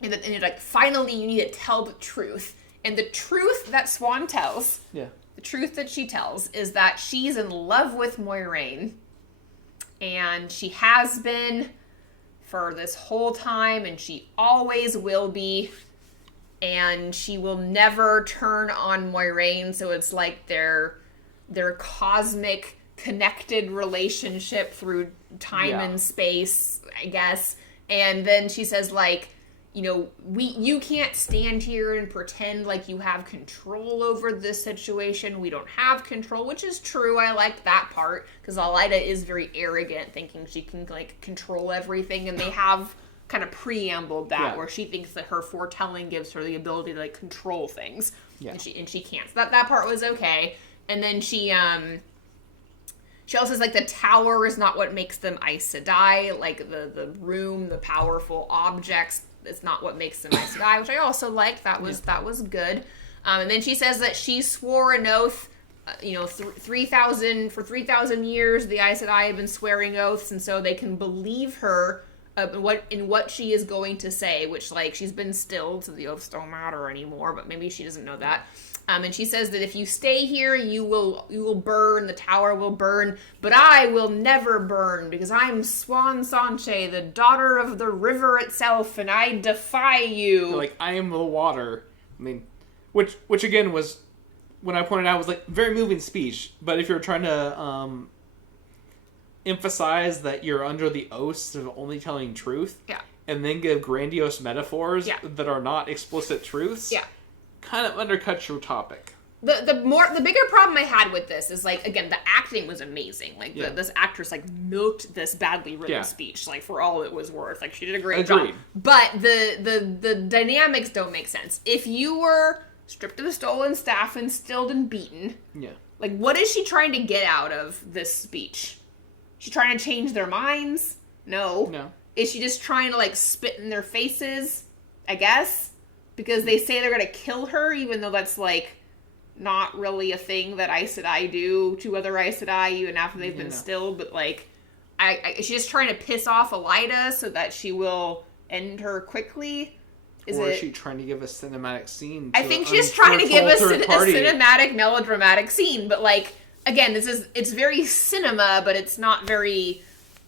you're like, finally, you need to tell the truth. And the truth that Swan tells, the truth that she tells, is that she's in love with Moiraine, and she has been for this whole time, and she always will be, and she will never turn on Moiraine, so it's like their cosmic connected relationship through time and space, I guess. And then she says, like, you know, you can't stand here and pretend like you have control over this situation. We don't have control, which is true. I like that part, because Elaida is very arrogant, thinking she can, like, control everything, and they have kind of preambled that, where she thinks that her foretelling gives her the ability to, like, control things, and she can't. So that part was okay. And then she also says, like, the tower is not what makes them Aes Sedai, like, the room, the powerful objects, it's not what makes them Aes Sedai, which I also liked. That was good. And then she says that she swore an oath, 3,000 years, the Aes Sedai have been swearing oaths, and so they can believe her in what she is going to say, which, like, she's been stilled, so the oaths don't matter anymore, but maybe she doesn't know that. And she says that if you stay here, you will burn, the tower will burn, but I will never burn, because I'm Swan Sanche, the daughter of the river itself, and I defy you. Like, I am the water. I mean, which again was, when I pointed out, was like very moving speech, but if you're trying to emphasize that you're under the oaths of only telling truth, and then give grandiose metaphors that are not explicit truths, kind of undercuts your topic. The bigger problem I had with this is, like, again, the acting was amazing. Like, this actress, like, milked this badly written speech, like, for all it was worth. Like, she did a great job. But the dynamics don't make sense. If you were stripped of the stolen staff and stilled and beaten, like, what is she trying to get out of this speech? She's trying to change their minds? No. Is she just trying to, like, spit in their faces? I guess. Because they say they're going to kill her, even though that's, like, not really a thing that Aes Sedai do to other Aes Sedai, even after they've been stilled. But, like, she's just trying to piss off Elaida so that she will end her quickly. Is she trying to give a cinematic scene? I think she's trying to give a cinematic, melodramatic scene. But, like, again, it's very cinema, but it's not very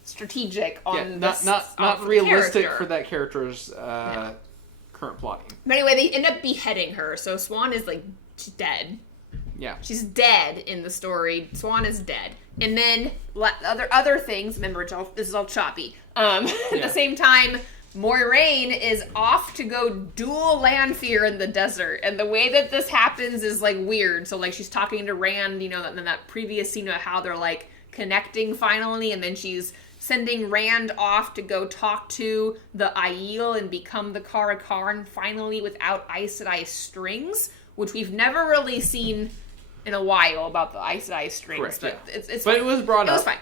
strategic on not realistic for that character's current plotting. But anyway, they end up beheading her, so Swan is, like, she's dead. Yeah. She's dead in the story. Swan is dead. And then other things, remember, this is all choppy. At the same time, Moiraine is off to go duel Lanfear in the desert. And the way that this happens is, like, weird. So, like, she's talking to Rand, you know, in that previous scene of how they're, like, connecting finally, and then she's sending Rand off to go talk to the Aiel and become the Kara Karn finally without Aes Sedai strings, which we've never really seen in a while about the Aes Sedai strings. Correct, but it's but it was brought up. It was fine.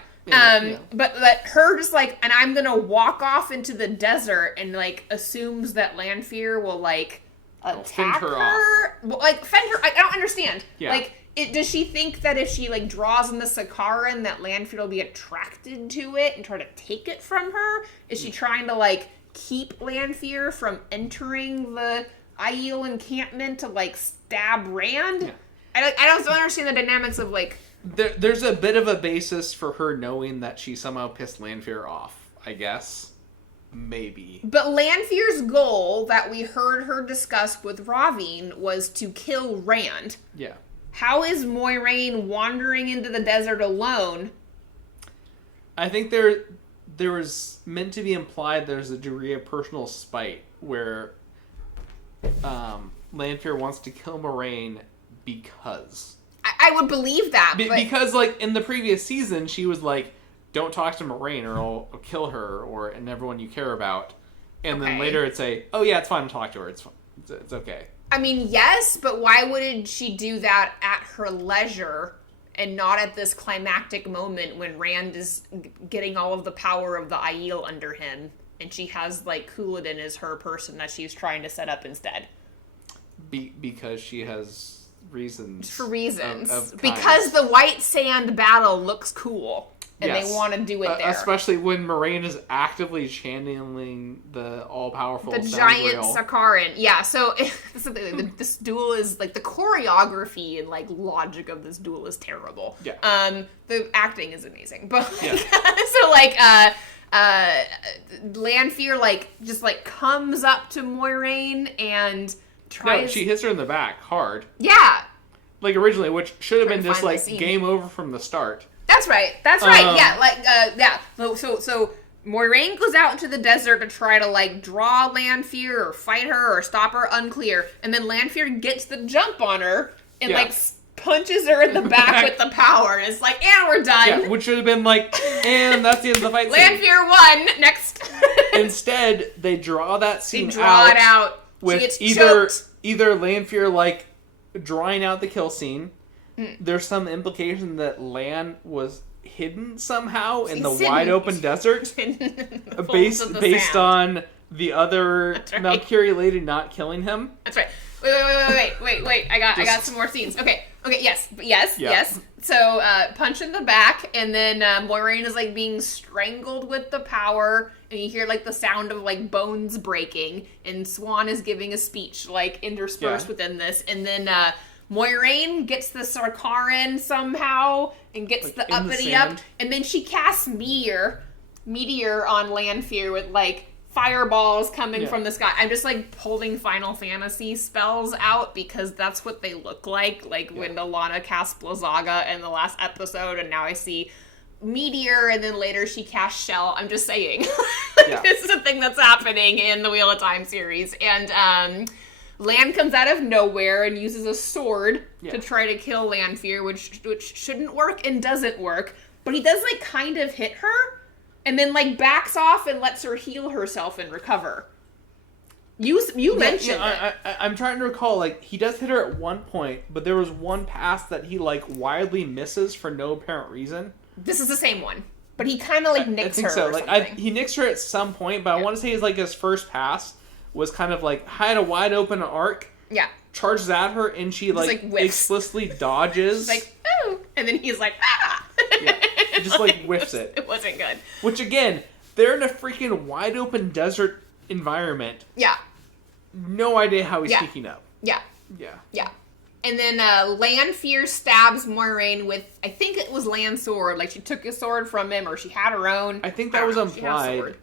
But her just, like, and I'm gonna walk off into the desert, and, like, assumes that Lanfear will, like, attack her. Well, like, fend her. I don't understand. Yeah. Like, does she think that if she, like, draws on the Sakaran that Lanfear will be attracted to it and try to take it from her? Is she trying to, like, keep Lanfear from entering the Aiel encampment to, like, stab Rand? Yeah. I don't understand the dynamics of, like... There's a bit of a basis for her knowing that she somehow pissed Lanfear off, I guess. maybe. But Lanfear's goal that we heard her discuss with Ravine was to kill Rand. Yeah. How is Moiraine wandering into the desert alone? I think there was meant to be implied there's a degree of personal spite where Lanfear wants to kill Moiraine because... I would believe that, but... Because, like, in the previous season, she was like, don't talk to Moiraine or I'll kill her and everyone you care about. And then later it'd say, oh yeah, it's fine to talk to her. It's fine. It's okay. I mean, yes, but why wouldn't she do that at her leisure and not at this climactic moment when Rand is getting all of the power of the Aiel under him and she has, like, Couladin as her person that she's trying to set up instead? Because she has reasons. For reasons. Of because the White Sand battle looks cool. And they want to do it there. Especially when Moiraine is actively channeling the all-powerful the giant Sakaran. Yeah, so this duel is, like, the choreography and, like, logic of this duel is terrible. Yeah. The acting is amazing. But, like, so, like, Lanfear, like, just, like, comes up to Moiraine and tries... No, she hits her in the back hard. Yeah. Like, originally, which should have been just, like, game over from the start. That's right. That's right. Yeah, like, yeah. So Moiraine goes out into the desert to try to, like, draw Lanfear or fight her or stop her, unclear. And then Lanfear gets the jump on her and, like, punches her in the back with the power. And it's like, and we're done. Yeah, which should have been like, and that's the end of the fight scene. Lanfear won. Next. Instead, they draw that scene They draw it out. With either Lanfear, like, drawing out the kill scene. There's some implication that Lan was hidden somehow in the wide open desert, based on the other Malkiri lady not killing him. That's right. Wait. I got some more scenes. Okay. Yes. So punch in the back, and then Moiraine is, like, being strangled with the power, and you hear, like, the sound of, like, bones breaking, and Swan is giving a speech, like, interspersed within this, and then Moiraine gets the Sarkaran somehow and gets, like, the uppity up, and then she casts meteor on Lanfear with, like, fireballs coming from the sky. I'm just, like, pulling Final Fantasy spells out because that's what they look like when Alana cast Blizzaga in the last episode, and now I see meteor, and then later she casts shell. I'm just saying. This is a thing that's happening in the Wheel of Time series, and Lan comes out of nowhere and uses a sword to try to kill Lanfear, which shouldn't work and doesn't work. But he does, like, kind of hit her, and then, like, backs off and lets her heal herself and recover. You mentioned it. I'm trying to recall, like, he does hit her at one point, but there was one pass that he, like, wildly misses for no apparent reason. This is the same one. But he kind of, like, nicks her or something. He nicks her at some point, but I want to say it's, like, his first pass was kind of, like, had a wide open arc. Yeah. Charges at her, and she, like explicitly dodges. Like, oh! And then he's like, ah! Just, like, whiffs it. It wasn't good. Which, again, they're in a freaking wide open desert environment. Yeah. No idea how he's sneaking up. Yeah. And then Lanfear stabs Moiraine with, I think it was Lan's sword. Like, she took a sword from him, or she had her own. I think that was implied.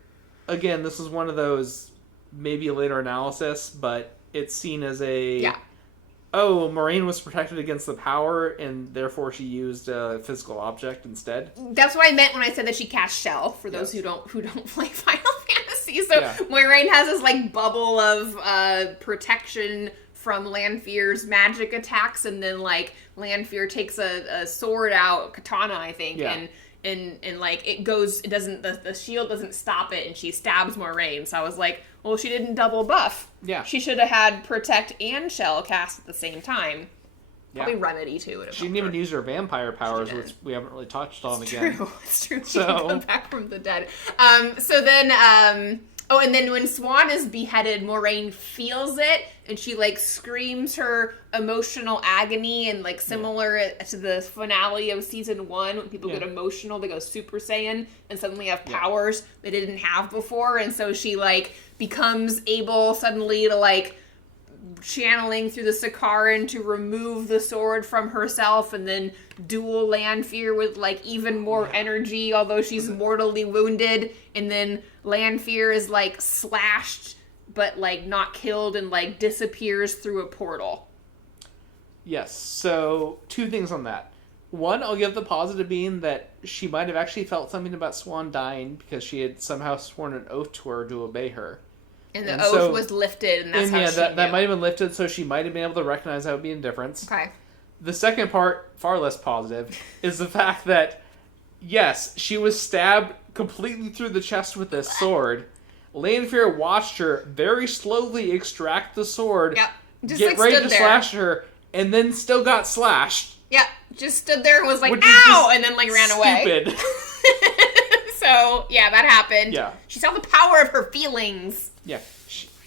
Again, this is one of those, maybe a later analysis, but it's seen as a... Oh, Moiraine was protected against the power, and therefore she used a physical object instead. That's what I meant when I said that she cast Shell, for those who don't play Final Fantasy. So Moiraine has this, like, bubble of protection from Lanfear's magic attacks, and then, like, Lanfear takes a sword out, katana, I think, and like, the shield doesn't stop it, and she stabs Moiraine. So I was like, well, she didn't double buff. Yeah. She should have had Protect and Shell cast at the same time. Probably Remedy, too. She didn't even use her vampire powers, which we haven't really touched on again. It's true. She can come back from the dead. So then, and then when Swan is beheaded, Moiraine feels it, and she, like, screams her emotional agony, and, like, similar to the finale of season 1, when people get emotional, they go Super Saiyan, and suddenly have powers they didn't have before, and so she, like, becomes able suddenly to, like, channeling through the Sakaran to remove the sword from herself and then duel Lanfear with, like, even more energy, although she's mortally wounded. And then Lanfear is, like, slashed, but, like, not killed and, like, disappears through a portal. Yes, so 2 things on that. One, I'll give the positive being that she might have actually felt something about Swan dying because she had somehow sworn an oath to her to obey her. And the oath was lifted, and that's how she knew. That might have been lifted, so she might have been able to recognize that would be a difference. Okay. The second part, far less positive, is the fact that, yes, she was stabbed completely through the chest with this sword. Lanfear watched her very slowly extract the sword, just, get like, ready stood to there. slash her, and then still got slashed. Yeah, just stood there and was like, ow! And then, like, ran away. Stupid. So, yeah, that happened. Yeah. She saw the power of her feelings. Yeah.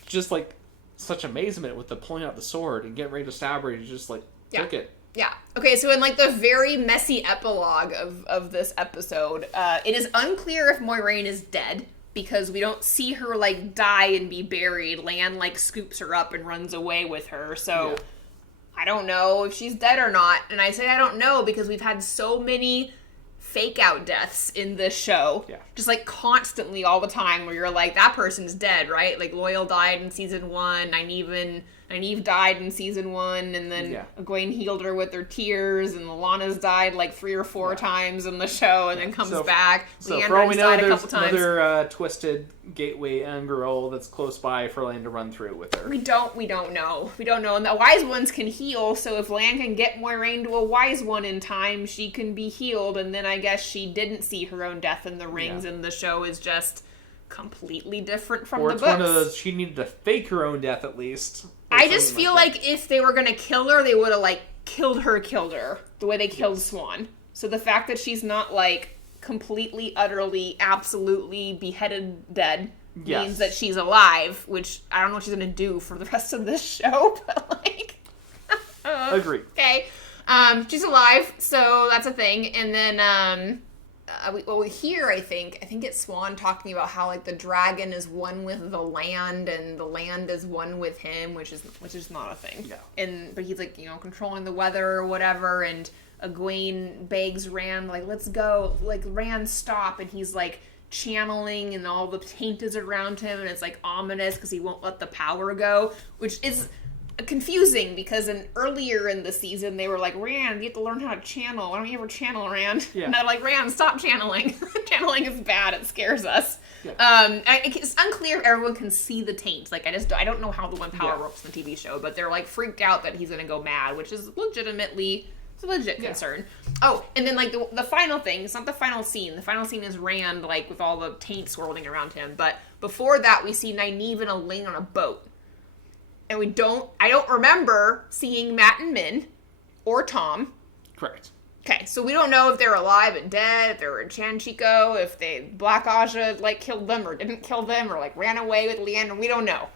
Just, like, such amazement with the pulling out the sword and getting ready to stab her. She just, like, took it. Yeah. Okay, so in, like, the very messy epilogue of this episode, it is unclear if Moiraine is dead, because we don't see her, like, die and be buried. Lan, like, scoops her up and runs away with her, so I don't know if she's dead or not. And I say I don't know because we've had so many fake-out deaths in this show. Yeah. Just, like, constantly all the time where you're like, that person's dead, right? Like, Loyal died in season 1, Nynaeve died in season 1, and then Egwene healed her with her tears, and Lana's died, like, 3 or 4 times in the show, and then comes back. So for all we know, there's another twisted gateway Angirl that's close by for Lan to run through with her. We don't know. And the wise ones can heal, so if Lan can get Moiraine to a wise one in time, she can be healed, and then I guess she didn't see her own death in the rings, and the show is just completely different from the books. Or it's one of those, she needed to fake her own death at least. I just feel like if they were gonna kill her, they would have, like, killed her, the way they killed Swan. So the fact that she's not, like, completely, utterly, absolutely beheaded dead means that she's alive, which I don't know what she's gonna do for the rest of this show, but, like... Agreed. Okay. She's alive, so that's a thing. And then, we hear, I think it's Swan talking about how, like, the dragon is one with the land and the land is one with him, which is not a thing. Yeah. But he's, like, you know, controlling the weather or whatever, and Egwene begs Rand, like, let's go, like, Rand, stop, and he's, like, channeling and all the taint is around him and it's, like, ominous because he won't let the power go, which is confusing because earlier in the season they were like, Rand, you have to learn how to channel. Why don't you ever channel, Rand? Yeah. And they're like, Rand, stop channeling. Channeling is bad. It scares us. Yeah. It's unclear if everyone can see the taint. Like, I don't know how the One Power works in the TV show, but they're, like, freaked out that he's gonna go mad, which is legitimately... It's a legit concern. Oh, and then, like, the final thing, it's not the final scene. The final scene is Rand, like, with all the taint swirling around him. But before that, we see Nynaeve and Elaine on a boat. And I don't remember seeing Matt and Min or Tom. Correct. Okay, so we don't know if they're alive and dead, if they were in Tanchico, if Black Ajah, like, killed them or didn't kill them or, like, ran away with Leander. We don't know.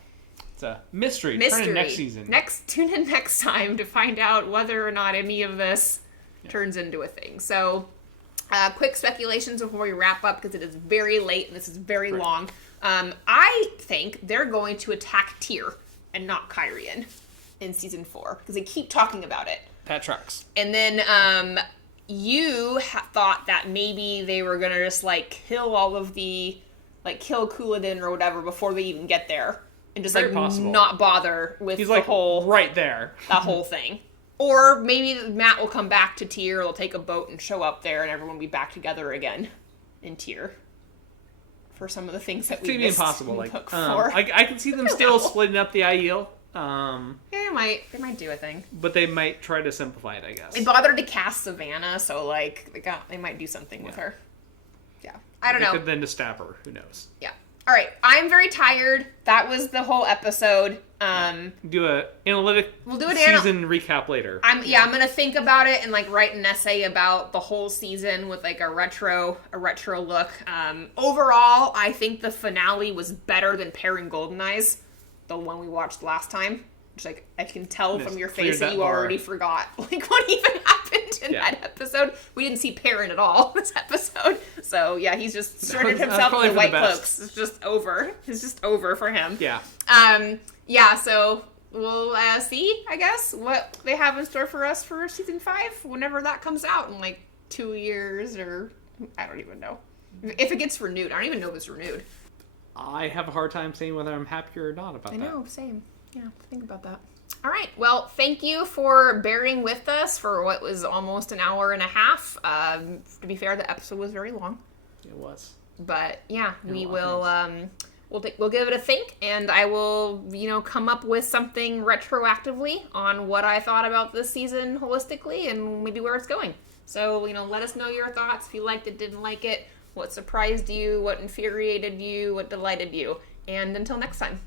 It's a mystery. Turn in next season. Tune in next time to find out whether or not any of this turns into a thing. So, quick speculations before we wrap up, because it is very late and this is very long. I think they're going to attack Tyr and not Kyrian in season 4, because they keep talking about it. That tracks. And then you thought that maybe they were going to just, like, kill all of the, like, kill Couladin or whatever before they even get there. And just, very like, possible. Not bother with He's the like whole... right there. That whole thing. Or maybe Matt will come back to Tyr, they'll take a boat and show up there, and everyone will be back together again in Tyr. For some of the things that we missed impossible. Like, I can see them still splitting up the Aiel. Yeah, they might do a thing. But they might try to simplify it, I guess. They bothered to cast Savannah, so, like, they might do something with her. Yeah. I don't know. They could then just stab her. Who knows? Yeah. All right, I'm very tired. That was the whole episode. Do a analytic season recap later. I'm gonna think about it and, like, write an essay about the whole season with, like, a retro look. Overall, I think the finale was better than Pairing Goldeneyes, the one we watched last time. Which, like, I can tell from your face that you already forgot, like, what even happened in that episode. We didn't see Perrin at all this episode. So, yeah, he's just sorted himself in the white cloaks. It's just over. It's just over for him. Yeah. So we'll see, I guess, what they have in store for us for season 5 whenever that comes out in like 2 years, or I don't even know. If it gets renewed. I don't even know if it's renewed. I have a hard time saying whether I'm happier or not about that. I know, same. Yeah, think about that. All right. Well, thank you for bearing with us for what was almost an hour and a half. To be fair, the episode was very long. It was. But yeah, we will. We'll give it a think, and I will, come up with something retroactively on what I thought about this season holistically and maybe where it's going. So, let us know your thoughts if you liked it, didn't like it, what surprised you, what infuriated you, what delighted you. And until next time.